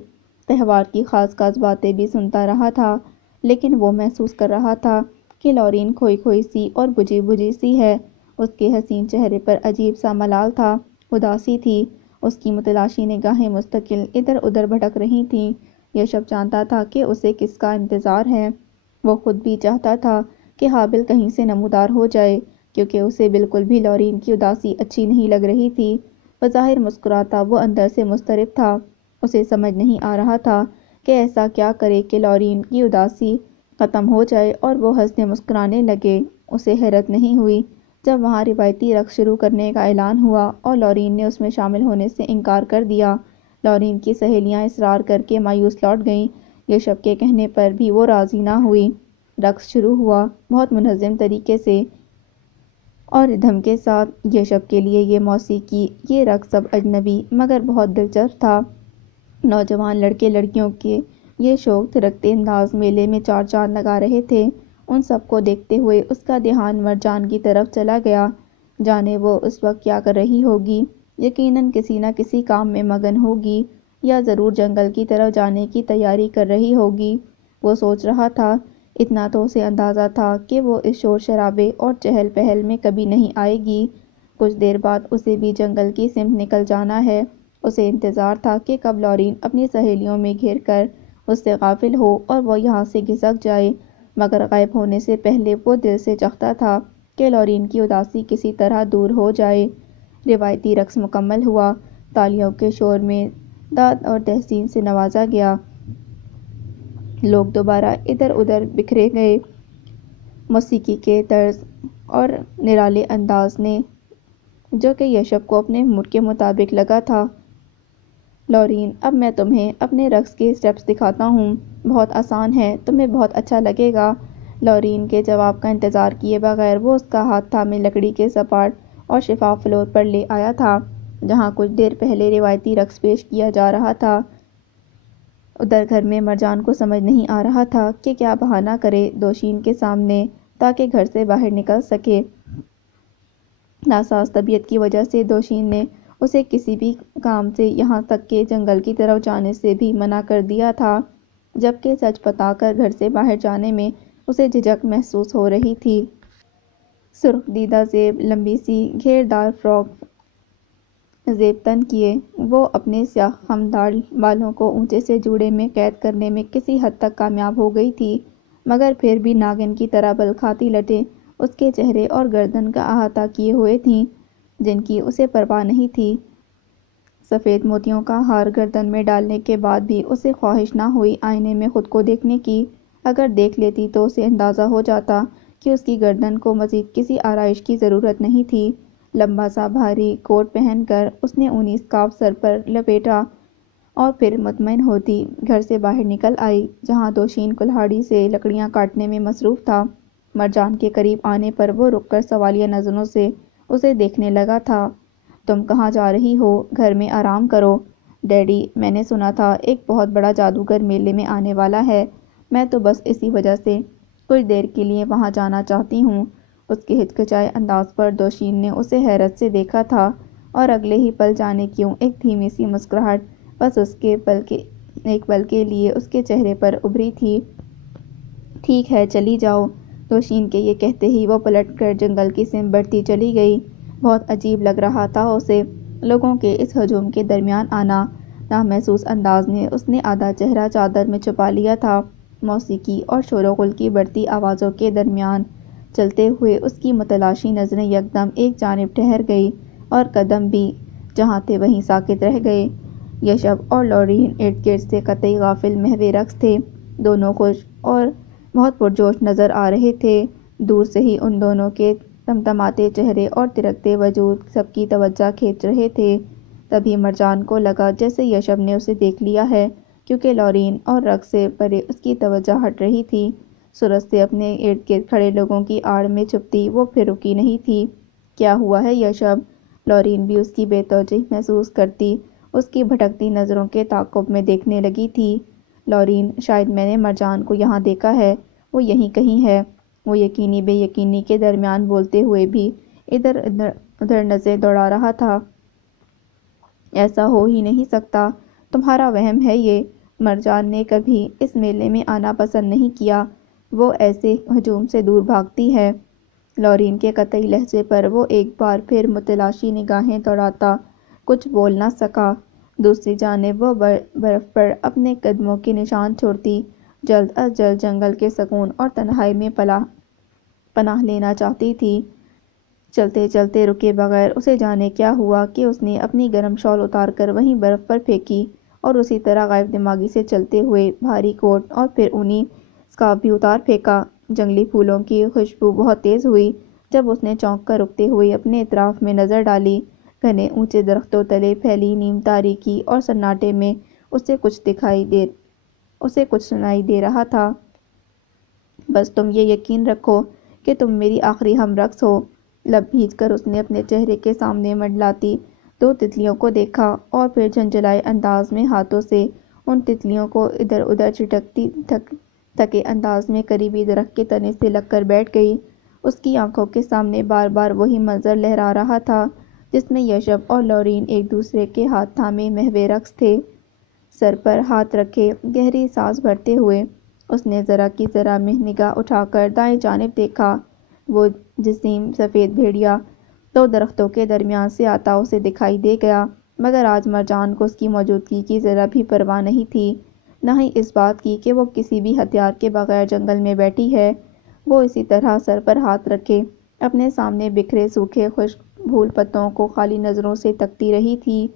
تہوار کی خاص خاص باتیں بھی سنتا رہا تھا، لیکن وہ محسوس کر رہا تھا کہ لورین کھوئی کھوئی سی اور بجھی بجھی سی ہے۔ اس کے حسین چہرے پر عجیب سا ملال تھا، اداسی تھی، اس کی متلاشی نگاہیں مستقل ادھر ادھر بھٹک رہی تھیں۔ یشب جانتا تھا کہ اسے کس کا انتظار ہے۔ وہ خود بھی چاہتا تھا کہ حابل کہیں سے نمودار ہو جائے، کیونکہ اسے بالکل بھی لورین کی اداسی اچھی نہیں لگ رہی تھی۔ بظاہر مسکراتا وہ اندر سے مضطرب تھا۔ اسے سمجھ نہیں آ رہا تھا کہ ایسا کیا کرے کہ لورین کی اداسی ختم ہو جائے اور وہ ہنسنے مسکرانے لگے۔ اسے حیرت نہیں ہوئی جب وہاں روایتی رقص شروع کرنے کا اعلان ہوا اور لورین نے اس میں شامل ہونے سے انکار کر دیا۔ لورین کی سہیلیاں اصرار کر کے مایوس لوٹ گئیں، یشب کے کہنے پر بھی وہ راضی نہ ہوئی۔ رقص شروع ہوا، بہت منظم طریقے سے اور ردھم کے ساتھ۔ یشب کے لیے یہ موسیقی، یہ رقص سب اجنبی مگر بہت دلچسپ تھا۔ نوجوان لڑکے لڑکیوں کے یہ شوق تھرکتے انداز میلے میں چار چاند لگا رہے تھے۔ ان سب کو دیکھتے ہوئے اس کا دھیان مرجان کی طرف چلا گیا، جانے وہ اس وقت کیا کر رہی ہوگی۔ یقیناً کسی نہ کسی کام میں مگن ہوگی یا ضرور جنگل کی طرف جانے کی تیاری کر رہی ہوگی۔ وہ سوچ رہا تھا، اتنا تو اسے اندازہ تھا کہ وہ اس شور شرابے اور چہل پہل میں کبھی نہیں آئے گی۔ کچھ دیر بعد اسے بھی جنگل کی سمت نکل جانا ہے۔ اسے انتظار تھا کہ کب لورین اپنی سہیلیوں میں گھیر کر اس سے غافل ہو اور وہ یہاں سے گھسک جائے، مگر غائب ہونے سے پہلے وہ دل سے چاہتا تھا کہ لورین کی اداسی کسی طرح دور ہو جائے۔ روایتی رقص مکمل ہوا، تالیوں کے شور میں داد اور تحسین سے نوازا گیا۔ لوگ دوبارہ ادھر ادھر بکھرے گئے۔ موسیقی کے طرز اور نرالے انداز نے جو کہ یشب کو اپنے موڈ کے مطابق لگا تھا۔ لورین، اب میں تمہیں اپنے رقص کے اسٹیپس دکھاتا ہوں، بہت آسان ہے، تمہیں بہت اچھا لگے گا۔ لورین کے جواب کا انتظار کیے بغیر وہ اس کا ہاتھ تھامے لکڑی کے سپاٹ اور شفاف فلور پر لے آیا تھا جہاں کچھ دیر پہلے روایتی رقص پیش کیا جا رہا تھا۔ ادھر گھر میں مرجان کو سمجھ نہیں آ رہا تھا کہ کیا بہانہ کرے دوشین کے سامنے تاکہ گھر سے باہر نکل سکے۔ ناساز طبیعت کی وجہ سے دوشین نے اسے کسی بھی کام سے یہاں تک کہ جنگل کی طرف جانے سے بھی منع کر دیا تھا، جبکہ سچ بتا کر گھر سے باہر جانے میں اسے جھجک محسوس ہو رہی تھی۔ سرخ دیدہ زیب لمبی سی گھیر دار فراک زیب تن کیے، وہ اپنے سیاہ خمدار بالوں کو اونچے سے جوڑے میں قید کرنے میں کسی حد تک کامیاب ہو گئی تھی، مگر پھر بھی ناگن کی طرح بل کھاتی لٹیں اس کے چہرے اور گردن کا احاطہ کیے ہوئے تھیں جن کی اسے پرواہ نہیں تھی۔ سفید موتیوں کا ہار گردن میں ڈالنے کے بعد بھی اسے خواہش نہ ہوئی آئینے میں خود کو دیکھنے کی۔ اگر دیکھ لیتی تو اسے اندازہ ہو جاتا کہ اس کی گردن کو مزید کسی آرائش کی ضرورت نہیں تھی۔ لمبا سا بھاری کوٹ پہن کر اس نے اونی اسکارف سر پر لپیٹا اور پھر مطمئن ہوتی گھر سے باہر نکل آئی جہاں دوشین کلہاڑی سے لکڑیاں کاٹنے میں مصروف تھا۔ مرجان کے قریب آنے پر وہ رک کر سوالیہ نظروں سے اسے دیکھنے لگا تھا۔ تم کہاں جا رہی ہو؟ گھر میں آرام کرو۔ ڈیڈی، میں نے سنا تھا ایک بہت بڑا جادوگر میلے میں آنے والا ہے، میں تو بس اسی وجہ سے کچھ دیر کے لیے وہاں جانا چاہتی ہوں۔ اس کے ہچکچائے انداز پر دوشین نے اسے حیرت سے دیکھا تھا اور اگلے ہی پل جانے کیوں ایک دھیمی سی مسکراہٹ بس ایک پل کے لیے اس کے چہرے پر ابھری تھی۔ ٹھیک ہے، چلی جاؤ۔ دوشین کے یہ کہتے ہی وہ پلٹ کر جنگل کی سمت بڑھتی چلی گئی۔ بہت عجیب لگ رہا تھا اسے لوگوں کے اس ہجوم کے درمیان آنا۔ نامحسوس انداز میں اس نے آدھا چہرہ چادر میں چھپا لیا تھا۔ موسیقی اور شور و غل کی بڑھتی آوازوں کے درمیان چلتے ہوئے اس کی متلاشی نظریں یکدم ایک جانب ٹھہر گئی اور قدم بھی جہاں تھے وہیں ساکت رہ گئے۔ یشب اور لورین ارد گرد سے قطعی غافل محو رقص تھے، دونوں خوش اور بہت پرجوش نظر آ رہے تھے۔ دور سے ہی ان دونوں کے تمتماتے چہرے اور ترکتے وجود سب کی توجہ کھینچ رہے تھے۔ تبھی مرجان کو لگا جیسے یشب نے اسے دیکھ لیا ہے، کیونکہ لورین اور رقص سے پرے اس کی توجہ ہٹ رہی تھی۔ سرعت سے اپنے ارد گرد کھڑے لوگوں کی آڑ میں چھپتی وہ پھر رکی نہیں تھی۔ کیا ہوا ہے یشب؟ لورین بھی اس کی بے توجہی محسوس کرتی اس کی بھٹکتی نظروں کے تعاقب میں دیکھنے لگی تھی۔ لورین، شاید میں نے مرجان کو یہاں دیکھا ہے، وہ یہیں کہیں ہے۔ وہ یقینی بے یقینی کے درمیان بولتے ہوئے بھی ادھر ادھر نظریں دوڑا رہا تھا۔ ایسا ہو ہی نہیں سکتا، تمہارا وہم ہے یہ۔ مرجان نے کبھی اس میلے میں آنا پسند نہیں کیا، وہ ایسے ہجوم سے دور بھاگتی ہے۔ لورین کے قطعی لہجے پر وہ ایک بار پھر متلاشی نگاہیں دوڑاتا کچھ بول نہ سکا۔ دوسری جانب وہ برف پر اپنے قدموں کے نشان چھوڑتی جلد از جلد جنگل کے سکون اور تنہائی میں پناہ لینا چاہتی تھی۔ چلتے چلتے رکے بغیر اسے جانے کیا ہوا کہ اس نے اپنی گرم شال اتار کر وہیں برف پر پھینکی اور اسی طرح غائب دماغی سے چلتے ہوئے بھاری کوٹ اور پھر اونی اسکارف بھی اتار پھینکا۔ جنگلی پھولوں کی خوشبو بہت تیز ہوئی جب اس نے چونک کر رکتے ہوئے اپنے اطراف میں نظر ڈالی۔ گھنے اونچے درختوں تلے پھیلی نیم تاریکی اور سناٹے میں اسے کچھ سنائی دے رہا تھا۔ بس تم یہ یقین رکھو کہ تم میری آخری ہم رقص ہو۔ لب بھیج کر اس نے اپنے چہرے کے سامنے منڈلاتی دو تتلیوں کو دیکھا اور پھر جھنجھلائے انداز میں ہاتھوں سے ان تتلیوں کو ادھر ادھر جھٹکتی تھکے انداز میں قریبی درخت کے تنے سے لگ کر بیٹھ گئی۔ اس کی آنکھوں کے سامنے بار بار وہی منظر لہرا رہا تھا جس میں یشب اور لورین ایک دوسرے کے ہاتھ تھامے محو رقص تھے۔ سر پر ہاتھ رکھے گہری سانس بھرتے ہوئے اس نے ذرا کی ذرا میں نگاہ اٹھا کر دائیں جانب دیکھا۔ وہ جسیم سفید بھیڑیا دو درختوں کے درمیان سے آتا اسے دکھائی دے گیا، مگر آج مرجان کو اس کی موجودگی کی ذرا بھی پرواہ نہیں تھی، نہ ہی اس بات کی کہ وہ کسی بھی ہتھیار کے بغیر جنگل میں بیٹھی ہے۔ وہ اسی طرح سر پر ہاتھ رکھے اپنے سامنے بکھرے سوکھے خشک پھول پتوں کو خالی نظروں سے تکتی رہی تھی۔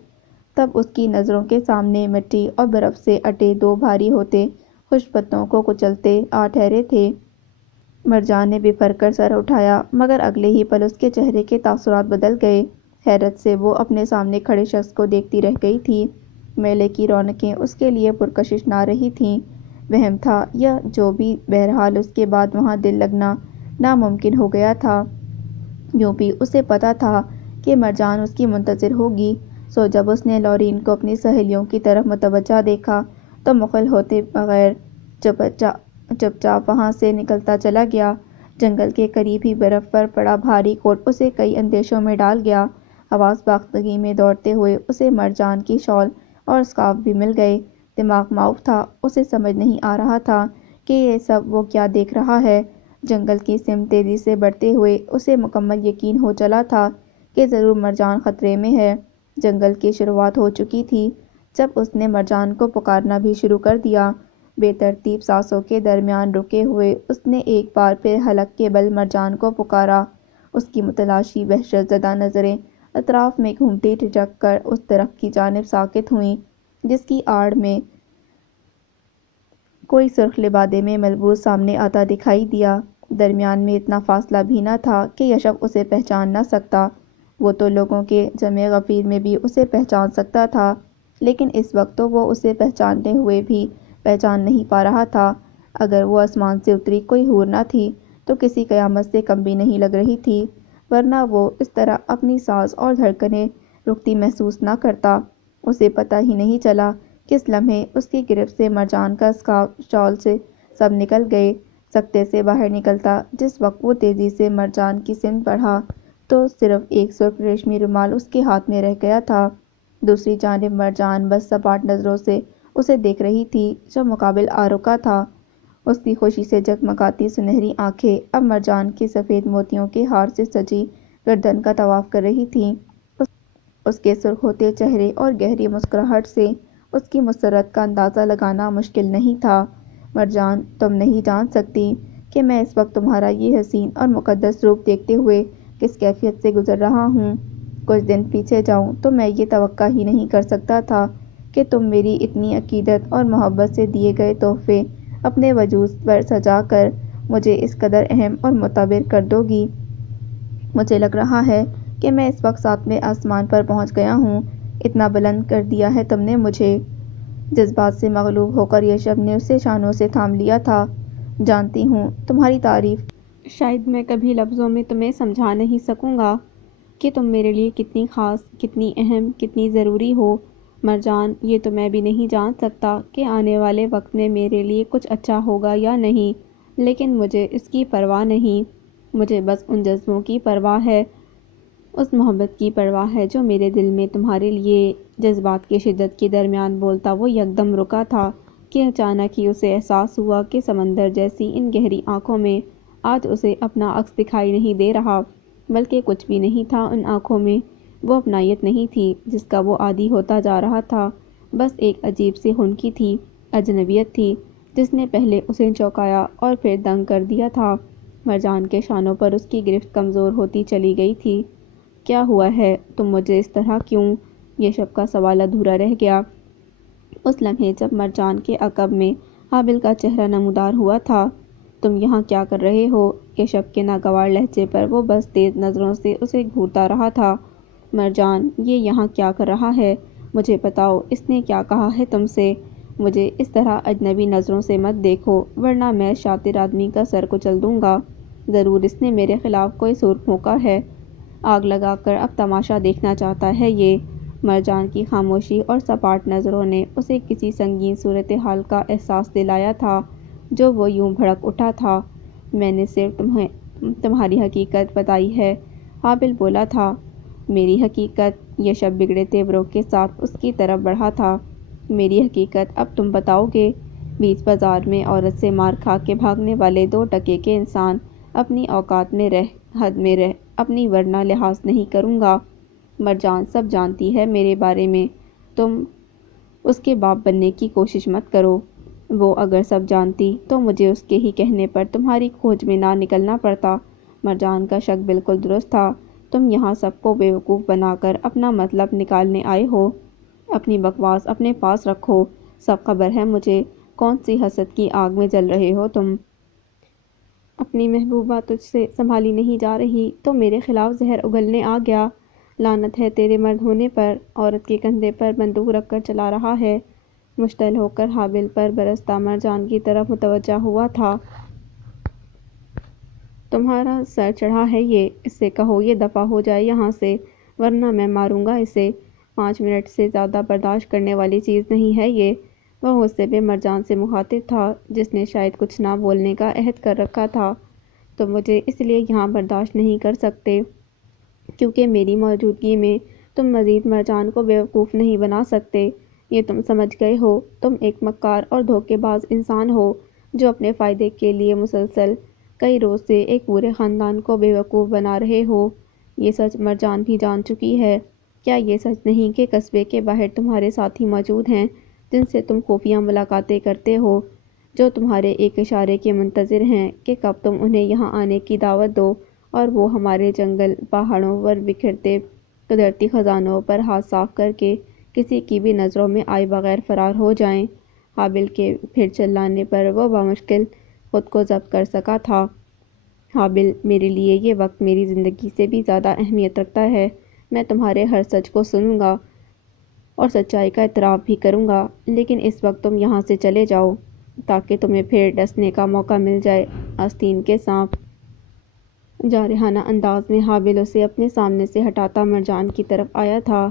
تب اس کی نظروں کے سامنے مٹی اور برف سے اٹے دو بھاری ہوتے خشک پتوں کو کچلتے آ ٹھہرے تھے۔ مرجان نے بفر کر سر اٹھایا، مگر اگلے ہی پل اس کے چہرے کے تاثرات بدل گئے۔ حیرت سے وہ اپنے سامنے کھڑے شخص کو دیکھتی رہ گئی تھی۔ میلے کی رونقیں اس کے لیے پرکشش نہ رہی تھیں۔ وہم تھا یا جو بھی، بہرحال اس کے بعد وہاں دل لگنا ناممکن ہو گیا تھا۔ یوں بھی اسے پتہ تھا کہ مرجان اس کی منتظر ہوگی، سو جب اس نے لورین کو اپنی سہیلیوں کی طرف متوجہ دیکھا تو مخل ہوتے بغیر چپ چاپ وہاں سے نکلتا چلا گیا۔ جنگل کے قریب ہی برف پر پڑا بھاری کوٹ اسے کئی اندیشوں میں ڈال گیا۔ حواس باختگی میں دوڑتے ہوئے اسے مرجان کی شال اور اسکارف بھی مل گئے۔ دماغ معاف تھا، اسے سمجھ نہیں آ رہا تھا کہ یہ سب وہ کیا دیکھ رہا ہے۔ جنگل کی سمت تیزی سے بڑھتے ہوئے اسے مکمل یقین ہو چلا تھا کہ ضرور مرجان خطرے میں ہے۔ جنگل کی شروعات ہو چکی تھی جب اس نے مرجان کو پکارنا بھی شروع کر دیا۔ بے ترتیب سانسوں کے درمیان رکے ہوئے اس نے ایک بار پھر حلق کے بل مرجان کو پکارا۔ اس کی متلاشی وحشت زدہ نظریں اطراف میں گھومتی ٹھٹک کر اس درخت کی جانب ساکت ہوئیں جس کی آڑ میں کوئی سرخ لبادے میں ملبوس سامنے آتا دکھائی دیا۔ درمیان میں اتنا فاصلہ بھی نہ تھا کہ یشب اسے پہچان نہ سکتا۔ وہ تو لوگوں کے جمع غفیر میں بھی اسے پہچان سکتا تھا، لیکن اس وقت تو وہ اسے پہچانتے ہوئے بھی پہچان نہیں پا رہا تھا۔ اگر وہ آسمان سے اتری کوئی حور نہ تھی تو کسی قیامت سے کم بھی نہیں لگ رہی تھی، ورنہ وہ اس طرح اپنی سانس اور دھڑکنیں رکتی محسوس نہ کرتا۔ اسے پتہ ہی نہیں چلا کس لمحے اس کی گرفت سے مرجان کا اسکارف شال سے سب نکل گئے۔ سکتے سے باہر نکلتا جس وقت وہ تیزی سے مرجان کی سمت بڑھا تو صرف ایک سرخ ریشمی رومال اس کے ہاتھ میں رہ گیا تھا۔ دوسری جانب مرجان بس سپاٹ نظروں سے اسے دیکھ رہی تھی جو مقابل آ رکا تھا۔ اس کی خوشی سے جگمگاتی سنہری آنکھیں اب مرجان کے سفید موتیوں کے ہار سے سجی گردن کا طواف کر رہی تھیں۔ اس کے سرخ ہوتے چہرے اور گہری مسکراہٹ سے اس کی مسرت کا اندازہ لگانا مشکل نہیں تھا۔ مرجان، تم نہیں جان سکتی کہ میں اس وقت تمہارا یہ حسین اور مقدس روپ دیکھتے ہوئے کس کیفیت سے گزر رہا ہوں۔ کچھ دن پیچھے جاؤں تو میں یہ توقع ہی نہیں کر سکتا تھا کہ تم میری اتنی عقیدت اور محبت سے دیے گئے تحفے اپنے وجود پر سجا کر مجھے اس قدر اہم اور معتبر کر دو گی۔ مجھے لگ رہا ہے کہ میں اس وقت ساتویں آسمان پر پہنچ گیا ہوں، اتنا بلند کر دیا ہے تم نے مجھے۔ جذبات سے مغلوب ہو کر یشب نے اسے شانوں سے تھام لیا تھا۔ جانتی ہوں تمہاری تعریف شاید میں کبھی لفظوں میں تمہیں سمجھا نہیں سکوں گا کہ تم میرے لیے کتنی خاص، کتنی اہم، کتنی ضروری ہو۔ مرجان، یہ تو میں بھی نہیں جان سکتا کہ آنے والے وقت میں میرے لیے کچھ اچھا ہوگا یا نہیں، لیکن مجھے اس کی پرواہ نہیں۔ مجھے بس ان جذبوں کی پرواہ ہے، اس محبت کی پرواہ ہے جو میرے دل میں تمہارے لیے۔ جذبات کی شدت کے درمیان بولتا وہ یکدم رکا تھا کہ اچانک ہی اسے احساس ہوا کہ سمندر جیسی ان گہری آنکھوں میں آج اسے اپنا عکس دکھائی نہیں دے رہا، بلکہ کچھ بھی نہیں تھا ان آنکھوں میں۔ وہ اپنائیت نہیں تھی جس کا وہ عادی ہوتا جا رہا تھا، بس ایک عجیب سی خنکی تھی، اجنبیت تھی جس نے پہلے اسے چونکایا اور پھر دنگ کر دیا تھا۔ مرجان کے شانوں پر اس کی گرفت کمزور ہوتی چلی گئی تھی۔ کیا ہوا ہے؟ تم مجھے اس طرح کیوں؟ یشب کا سوال ادھورا رہ گیا۔ اس لمحے جب مرجان کے عقب میں حابل کا چہرہ نمودار ہوا تھا۔ تم یہاں کیا کر رہے ہو؟ یشب کے ناگوار لہجے پر وہ بس تیز نظروں سے اسے گھورتا رہا تھا۔ مرجان، یہ یہاں کیا کر رہا ہے؟ مجھے بتاؤ، اس نے کیا کہا ہے تم سے؟ مجھے اس طرح اجنبی نظروں سے مت دیکھو ورنہ میں شاطر آدمی کا سر کچل دوں گا۔ ضرور اس نے میرے خلاف کوئی سور پھونکا ہے، آگ لگا کر اب تماشا دیکھنا چاہتا ہے یہ۔ مرجان کی خاموشی اور سپاٹ نظروں نے اسے کسی سنگین صورتحال کا احساس دلایا تھا جو وہ یوں بھڑک اٹھا تھا۔ میں نے صرف تمہیں تمہاری حقیقت بتائی ہے، حابل بولا تھا۔ میری حقیقت، یہ شب بگڑے تیوروں کے ساتھ اس کی طرف بڑھا تھا۔ میری حقیقت اب تم بتاؤ گے؟ بیچ بازار میں عورت سے مار کھا کے بھاگنے والے 2 ٹکے کے انسان، اپنی اوقات میں رہ، حد میں رہ، اپنی ورنہ لحاظ نہیں کروں گا۔ مرجان سب جانتی ہے میرے بارے میں، تم اس کے باپ بننے کی کوشش مت کرو۔ وہ اگر سب جانتی تو مجھے اس کے ہی کہنے پر تمہاری کھوج میں نہ نکلنا پڑتا۔ مرجان کا شک بالکل درست تھا۔ تم یہاں سب کو بیوقوف بنا کر اپنا مطلب نکالنے آئے ہو۔ اپنی بکواس اپنے پاس رکھو، سب خبر ہے مجھے۔ کون سی حسد کی آگ میں جل رہے ہو تم؟ اپنی محبوبہ تجھ سے سنبھالی نہیں جا رہی تو میرے خلاف زہر اگلنے آ گیا۔ لعنت ہے تیرے مرد ہونے پر، عورت کے کندھے پر بندوق رکھ کر چلا رہا ہے۔ مشتعل ہو کر حابل پر برستا مرجان کی طرف متوجہ ہوا تھا۔ تمہارا سر چڑھا ہے یہ، اس سے کہو یہ دفعہ ہو جائے یہاں سے، ورنہ میں ماروں گا اسے۔ 5 منٹ سے زیادہ برداشت کرنے والی چیز نہیں ہے یہ۔ وہ غصے میں مرجان سے مخاطب تھا، جس نے شاید کچھ نہ بولنے کا عہد کر رکھا تھا۔ تم مجھے اس لیے یہاں برداشت نہیں کر سکتے کیونکہ میری موجودگی میں تم مزید مرجان کو بیوقوف نہیں بنا سکتے۔ یہ تم سمجھ گئے ہو۔ تم ایک مکار اور دھوکے باز انسان ہو جو اپنے فائدے کے لیے مسلسل کئی روز سے ایک پورے خاندان کو بیوقوف بنا رہے ہو۔ یہ سچ مرجان بھی جان چکی ہے۔ کیا یہ سچ نہیں کہ قصبے کے باہر تمہارے ساتھی موجود ہیں جن سے تم خفیہ ملاقاتیں کرتے ہو، جو تمہارے ایک اشارے کے منتظر ہیں کہ کب تم انہیں یہاں آنے کی دعوت دو اور وہ ہمارے جنگل، پہاڑوں پر بکھرتے قدرتی خزانوں پر ہاتھ صاف کر کے کسی کی بھی نظروں میں آئے بغیر فرار ہو جائیں؟ حابل کے پھر چلانے پر وہ بمشکل خود کو ضبط کر سکا تھا۔ حابل، میرے لیے یہ وقت میری زندگی سے بھی زیادہ اہمیت رکھتا ہے۔ میں تمہارے ہر سچ کو سنوں گا اور سچائی کا اعتراف بھی کروں گا، لیکن اس وقت تم یہاں سے چلے جاؤ تاکہ تمہیں پھر ڈسنے کا موقع مل جائے۔ آستین کے سانپ جارحانہ انداز میں حابل اسے اپنے سامنے سے ہٹاتا مرجان کی طرف آیا تھا۔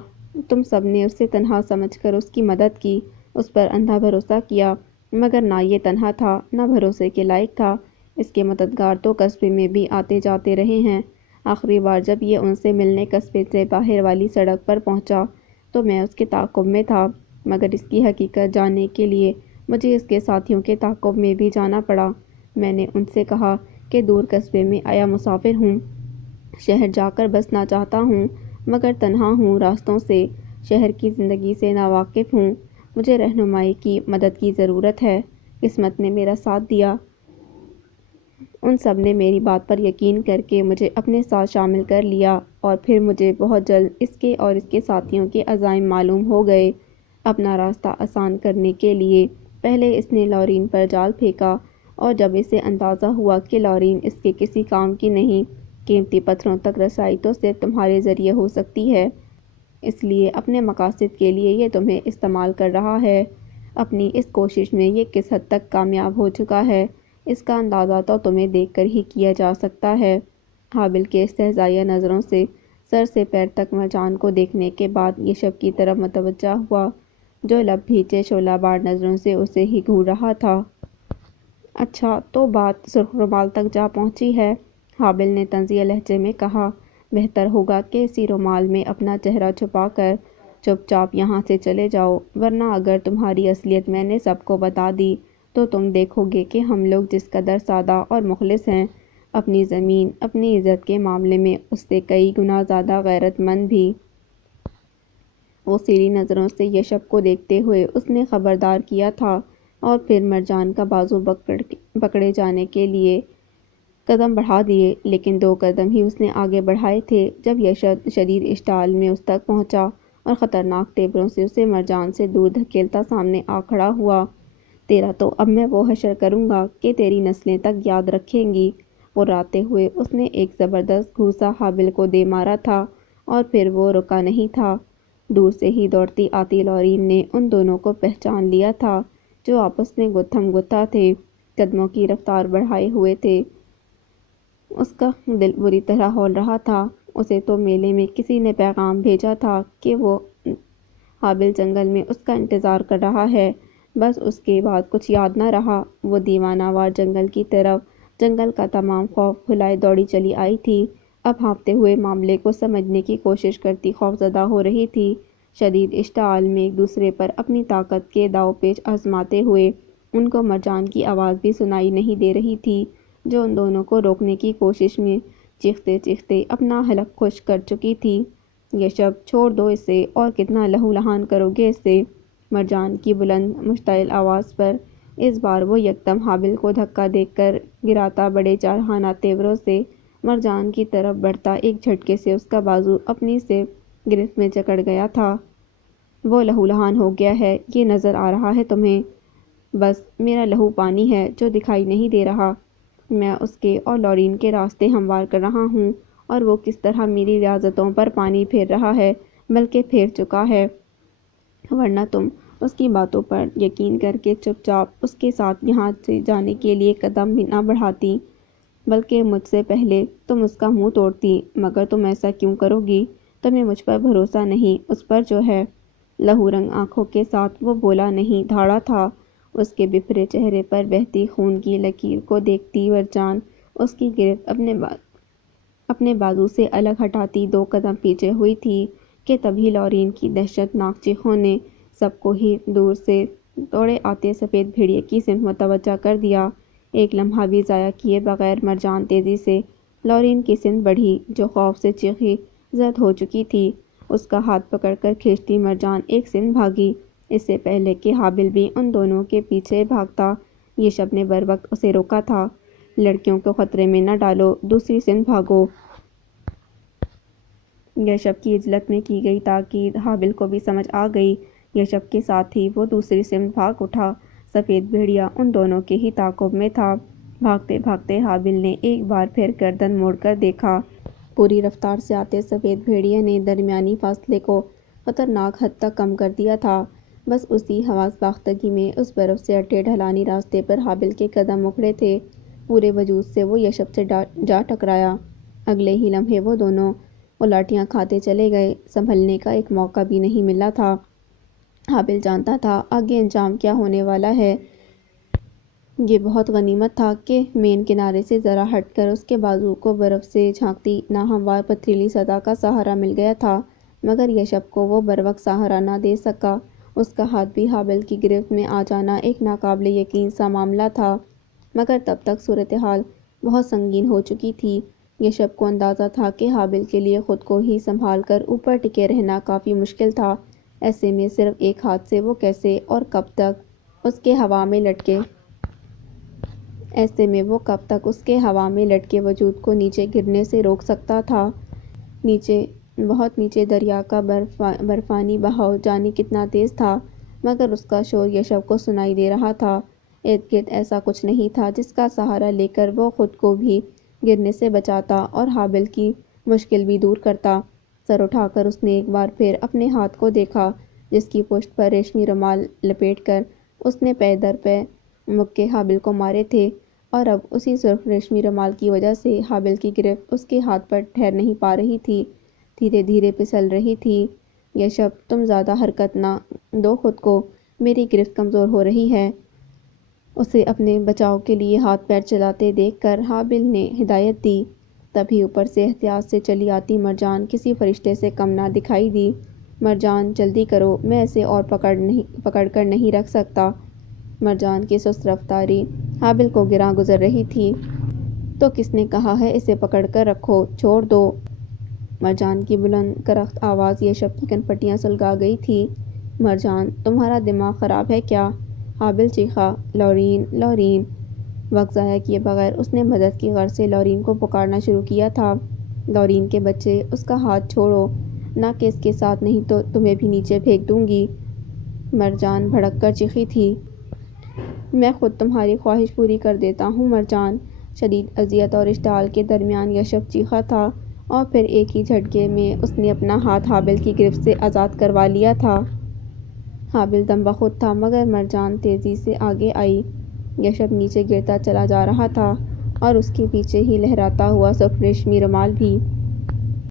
تم سب نے اسے تنہا سمجھ کر اس کی مدد کی، اس پر اندھا بھروسہ کیا، مگر نہ یہ تنہا تھا، نہ بھروسے کے لائق تھا۔ اس کے مددگار تو قصبے میں بھی آتے جاتے رہے ہیں۔ آخری بار جب یہ ان سے ملنے قصبے سے باہر والی سڑک پر پہنچا تو میں اس کے تعاقب میں تھا، مگر اس کی حقیقت جاننے کے لیے مجھے اس کے ساتھیوں کے تعاقب میں بھی جانا پڑا۔ میں نے ان سے کہا کہ دور قصبے میں آیا مسافر ہوں، شہر جا کر بسنا چاہتا ہوں، مگر تنہا ہوں راستوں سے، شہر کی زندگی سے ناواقف ہوں، مجھے رہنمائی کی، مدد کی ضرورت ہے۔ قسمت نے میرا ساتھ دیا۔ ان سب نے میری بات پر یقین کر کے مجھے اپنے ساتھ شامل کر لیا اور پھر مجھے بہت جلد اس کے اور اس کے ساتھیوں کے عزائم معلوم ہو گئے۔ اپنا راستہ آسان کرنے کے لیے پہلے اس نے لورین پر جال پھینکا اور جب اسے اندازہ ہوا کہ لورین اس کے کسی کام کی نہیں، قیمتی پتھروں تک رسائی تو صرف تمہارے ذریعے ہو سکتی ہے، اس لیے اپنے مقاصد کے لیے یہ تمہیں استعمال کر رہا ہے۔ اپنی اس کوشش میں یہ کس حد تک کامیاب ہو چکا ہے، اس کا اندازہ تو تمہیں دیکھ کر ہی کیا جا سکتا ہے۔ حابل کے استہزائیہ نظروں سے سر سے پیر تک مرجان کو دیکھنے کے بعد یہ شب کی طرف متوجہ ہوا، جو لب بھیجے شعلہ بار نظروں سے اسے ہی گھور رہا تھا۔ اچھا، تو بات سرخ رومال تک جا پہنچی ہے، حابل نے طنزیہ لہجے میں کہا۔ بہتر ہوگا کہ اسی رومال میں اپنا چہرہ چھپا کر چپ چاپ یہاں سے چلے جاؤ، ورنہ اگر تمہاری اصلیت میں نے سب کو بتا دی تو تم دیکھو گے کہ ہم لوگ جس قدر سادہ اور مخلص ہیں، اپنی زمین، اپنی عزت کے معاملے میں اس سے کئی گنا زیادہ غیرت مند بھی۔ وہ سیری نظروں سے یہ شب کو دیکھتے ہوئے اس نے خبردار کیا تھا اور پھر مرجان کا بازو پکڑے جانے کے لیے قدم بڑھا دیے، لیکن 2 قدم ہی اس نے آگے بڑھائے تھے جب یہ شدید اشتعال میں اس تک پہنچا اور خطرناک تیوروں سے اسے مرجان سے دور دھکیلتا سامنے آ کھڑا ہوا۔ تیرا تو اب میں وہ حشر کروں گا کہ تیری نسلیں تک یاد رکھیں گی۔ غراتے ہوئے اس نے ایک زبردست گھوسا حابل کو دے مارا تھا اور پھر وہ رکا نہیں تھا۔ دور سے ہی دوڑتی آتی لورین نے ان دونوں کو پہچان لیا تھا جو آپس میں گتھم گتھا تھے، قدموں کی رفتار بڑھائے ہوئے تھے۔ اس کا دل بری طرح ہول رہا تھا۔ اسے تو میلے میں کسی نے پیغام بھیجا تھا کہ وہ حابل جنگل میں اس کا انتظار کر رہا ہے، بس اس کے بعد کچھ یاد نہ رہا۔ وہ دیوانہ وار جنگل کی طرف، جنگل کا تمام خوف بھلائے دوڑی چلی آئی تھی۔ اب ہانپتے ہوئے معاملے کو سمجھنے کی کوشش کرتی خوفزدہ ہو رہی تھی۔ شدید اشتعال میں ایک دوسرے پر اپنی طاقت کے داؤ پیچ آزماتے ہوئے ان کو مرجان کی آواز بھی سنائی نہیں دے رہی تھی، جو ان دونوں کو روکنے کی کوشش میں چیختے چیختے اپنا حلق خشک کر چکی تھی۔ یہ شب چھوڑ دو اسے، اور کتنا لہو لہان کرو گے اسے؟ مرجان کی بلند مشتعل آواز پر اس بار وہ یکدم حابل کو دھکا دے کر گراتا بڑے جارحانہ تیوروں سے مرجان کی طرف بڑھتا ایک جھٹکے سے اس کا بازو اپنی سے گرفت میں جکڑ گیا تھا۔ وہ لہو لہان ہو گیا ہے، یہ نظر آ رہا ہے تمہیں؟ بس میرا لہو پانی ہے جو دکھائی نہیں دے رہا۔ میں اس کے اور لورین کے راستے ہموار کر رہا ہوں، اور وہ کس طرح میری ریاضتوں پر پانی پھیر رہا ہے، بلکہ پھیر چکا ہے۔ ورنہ تم اس کی باتوں پر یقین کر کے چپ چاپ اس کے ساتھ یہاں سے جانے کے لیے قدم بھی نہ بڑھاتی، بلکہ مجھ سے پہلے تم اس کا منہ توڑتی۔ مگر تم ایسا کیوں کرو گی؟ تمہیں مجھ پر بھروسہ نہیں، اس پر جو ہے؟ لہو رنگ آنکھوں کے ساتھ وہ بولا نہیں دھاڑا تھا۔ اس کے بپھرے چہرے پر بہتی خون کی لکیر کو دیکھتی مرجان اس کی گرفت اپنے بازو سے الگ ہٹاتی 2 قدم پیچھے ہوئی تھی کہ تبھی لورین کی دہشت ناک چیخوں نے سب کو ہی دور سے دوڑے آتے سفید بھیڑیے کی سمت متوجہ کر دیا۔ ایک لمحہ بھی ضائع کیے بغیر مرجان تیزی سے لورین کی سمت بڑھی، جو خوف سے چیخی زد ہو چکی تھی۔ اس کا ہاتھ پکڑ کر کھینچتی مرجان ایک سمت بھاگی، اس سے پہلے کہ حابل بھی ان دونوں کے پیچھے بھاگتا۔ یہ شب نے بروقت اسے روکا تھا۔ لڑکیوں کو خطرے میں نہ ڈالو، دوسری سمت بھاگو۔ یہ شب کی عجلت میں کی گئی تاکید حابل کو بھی سمجھ آ گئی۔ یہ شب کے ساتھ ہی وہ دوسری سمت بھاگ اٹھا۔ سفید بھیڑیا ان دونوں کے ہی تعاقب میں تھا۔ بھاگتے بھاگتے حابل نے ایک بار پھر گردن موڑ کر دیکھا۔ پوری رفتار سے آتے سفید بھیڑیے نے درمیانی فاصلے کو خطرناک حد تک کم کر دیا تھا۔ بس اسی حواس باختگی میں اس برف سے اٹے ڈھلانی راستے پر حابل کے قدم اکھڑے تھے۔ پورے وجود سے وہ یشب سے جا ٹکرایا۔ اگلے ہی لمحے وہ دونوں الاٹیاں کھاتے چلے گئے۔ سنبھلنے کا ایک موقع بھی نہیں ملا تھا۔ حابل جانتا تھا آگے انجام کیا ہونے والا ہے۔ یہ بہت غنیمت تھا کہ مین کنارے سے ذرا ہٹ کر اس کے بازو کو برف سے جھانکتی ناہموار پتھریلی سطح کا سہارا مل گیا تھا، مگر یشب کو وہ بروقت سہارا نہ دے سکا۔ اس کا ہاتھ بھی حابل کی گرفت میں آ جانا ایک ناقابل یقین سا معاملہ تھا، مگر تب تک صورتحال بہت سنگین ہو چکی تھی۔ یشب کو اندازہ تھا کہ حابل کے لیے خود کو ہی سنبھال کر اوپر ٹکے رہنا کافی مشکل تھا۔ ایسے میں صرف ایک ہاتھ سے وہ کیسے اور کب تک اس کے ہوا میں لٹکے وجود کو نیچے گرنے سے روک سکتا تھا؟ نیچے، بہت نیچے دریا کا برفانی بہاؤ جانے کتنا تیز تھا، مگر اس کا شور یشب کو سنائی دے رہا تھا۔ ارد گرد ایسا کچھ نہیں تھا جس کا سہارا لے کر وہ خود کو بھی گرنے سے بچاتا اور حابل کی مشکل بھی دور کرتا۔ سر اٹھا کر اس نے ایک بار پھر اپنے ہاتھ کو دیکھا، جس کی پشت پر ریشمی رومال لپیٹ کر اس نے پے در پے مکے حابل کو مارے تھے، اور اب اسی سرخ ریشمی رومال کی وجہ سے حابل کی گرفت اس کے ہاتھ پر ٹھہر نہیں پا رہی تھی، دھیرے دھیرے پھسل رہی تھی۔ یشب، تم زیادہ حرکت نہ دو خود کو، میری گرفت کمزور ہو رہی ہے۔ اسے اپنے بچاؤ کے لیے ہاتھ پیر چلاتے دیکھ کر حابل نے ہدایت دی۔ تبھی اوپر سے احتیاط سے چلی آتی مرجان کسی فرشتے سے کم نہ دکھائی دی۔ مرجان، جلدی کرو، میں اسے اور پکڑ کر نہیں رکھ سکتا۔ مرجان کی سست رفتاری حابل کو گراں گزر رہی تھی۔ تو کس نے کہا ہے اسے پکڑ کر رکھو، چھوڑ دو۔ مرجان کی بلند کرخت آواز یشب کی کنپٹیاں سلگا گئی تھی۔ مرجان، تمہارا دماغ خراب ہے کیا؟ حابل چیخا۔ Lauren, Lauren. وقت ضائع کیے بغیر اس نے مدد کی غرض سے لورین کو پکارنا شروع کیا تھا۔ لورین کے بچے، اس کا ہاتھ چھوڑو، نہ کہ اس کے ساتھ نہیں تو تمہیں بھی نیچے پھینک دوں گی۔ مرجان بھڑک کر چیخی تھی۔ میں خود تمہاری خواہش پوری کر دیتا ہوں مرجان۔ شدید اذیت اور اشتعال کے درمیان یشب چیخا تھا، اور پھر ایک ہی جھٹکے میں اس نے اپنا ہاتھ حابل کی گرفت سے آزاد کروا لیا تھا۔ حابل دم بخود تھا، مگر مرجان تیزی سے آگے آئی۔ یشب نیچے گرتا چلا جا رہا تھا، اور اس کے پیچھے ہی لہراتا ہوا سرخ ریشمی رومال بھی۔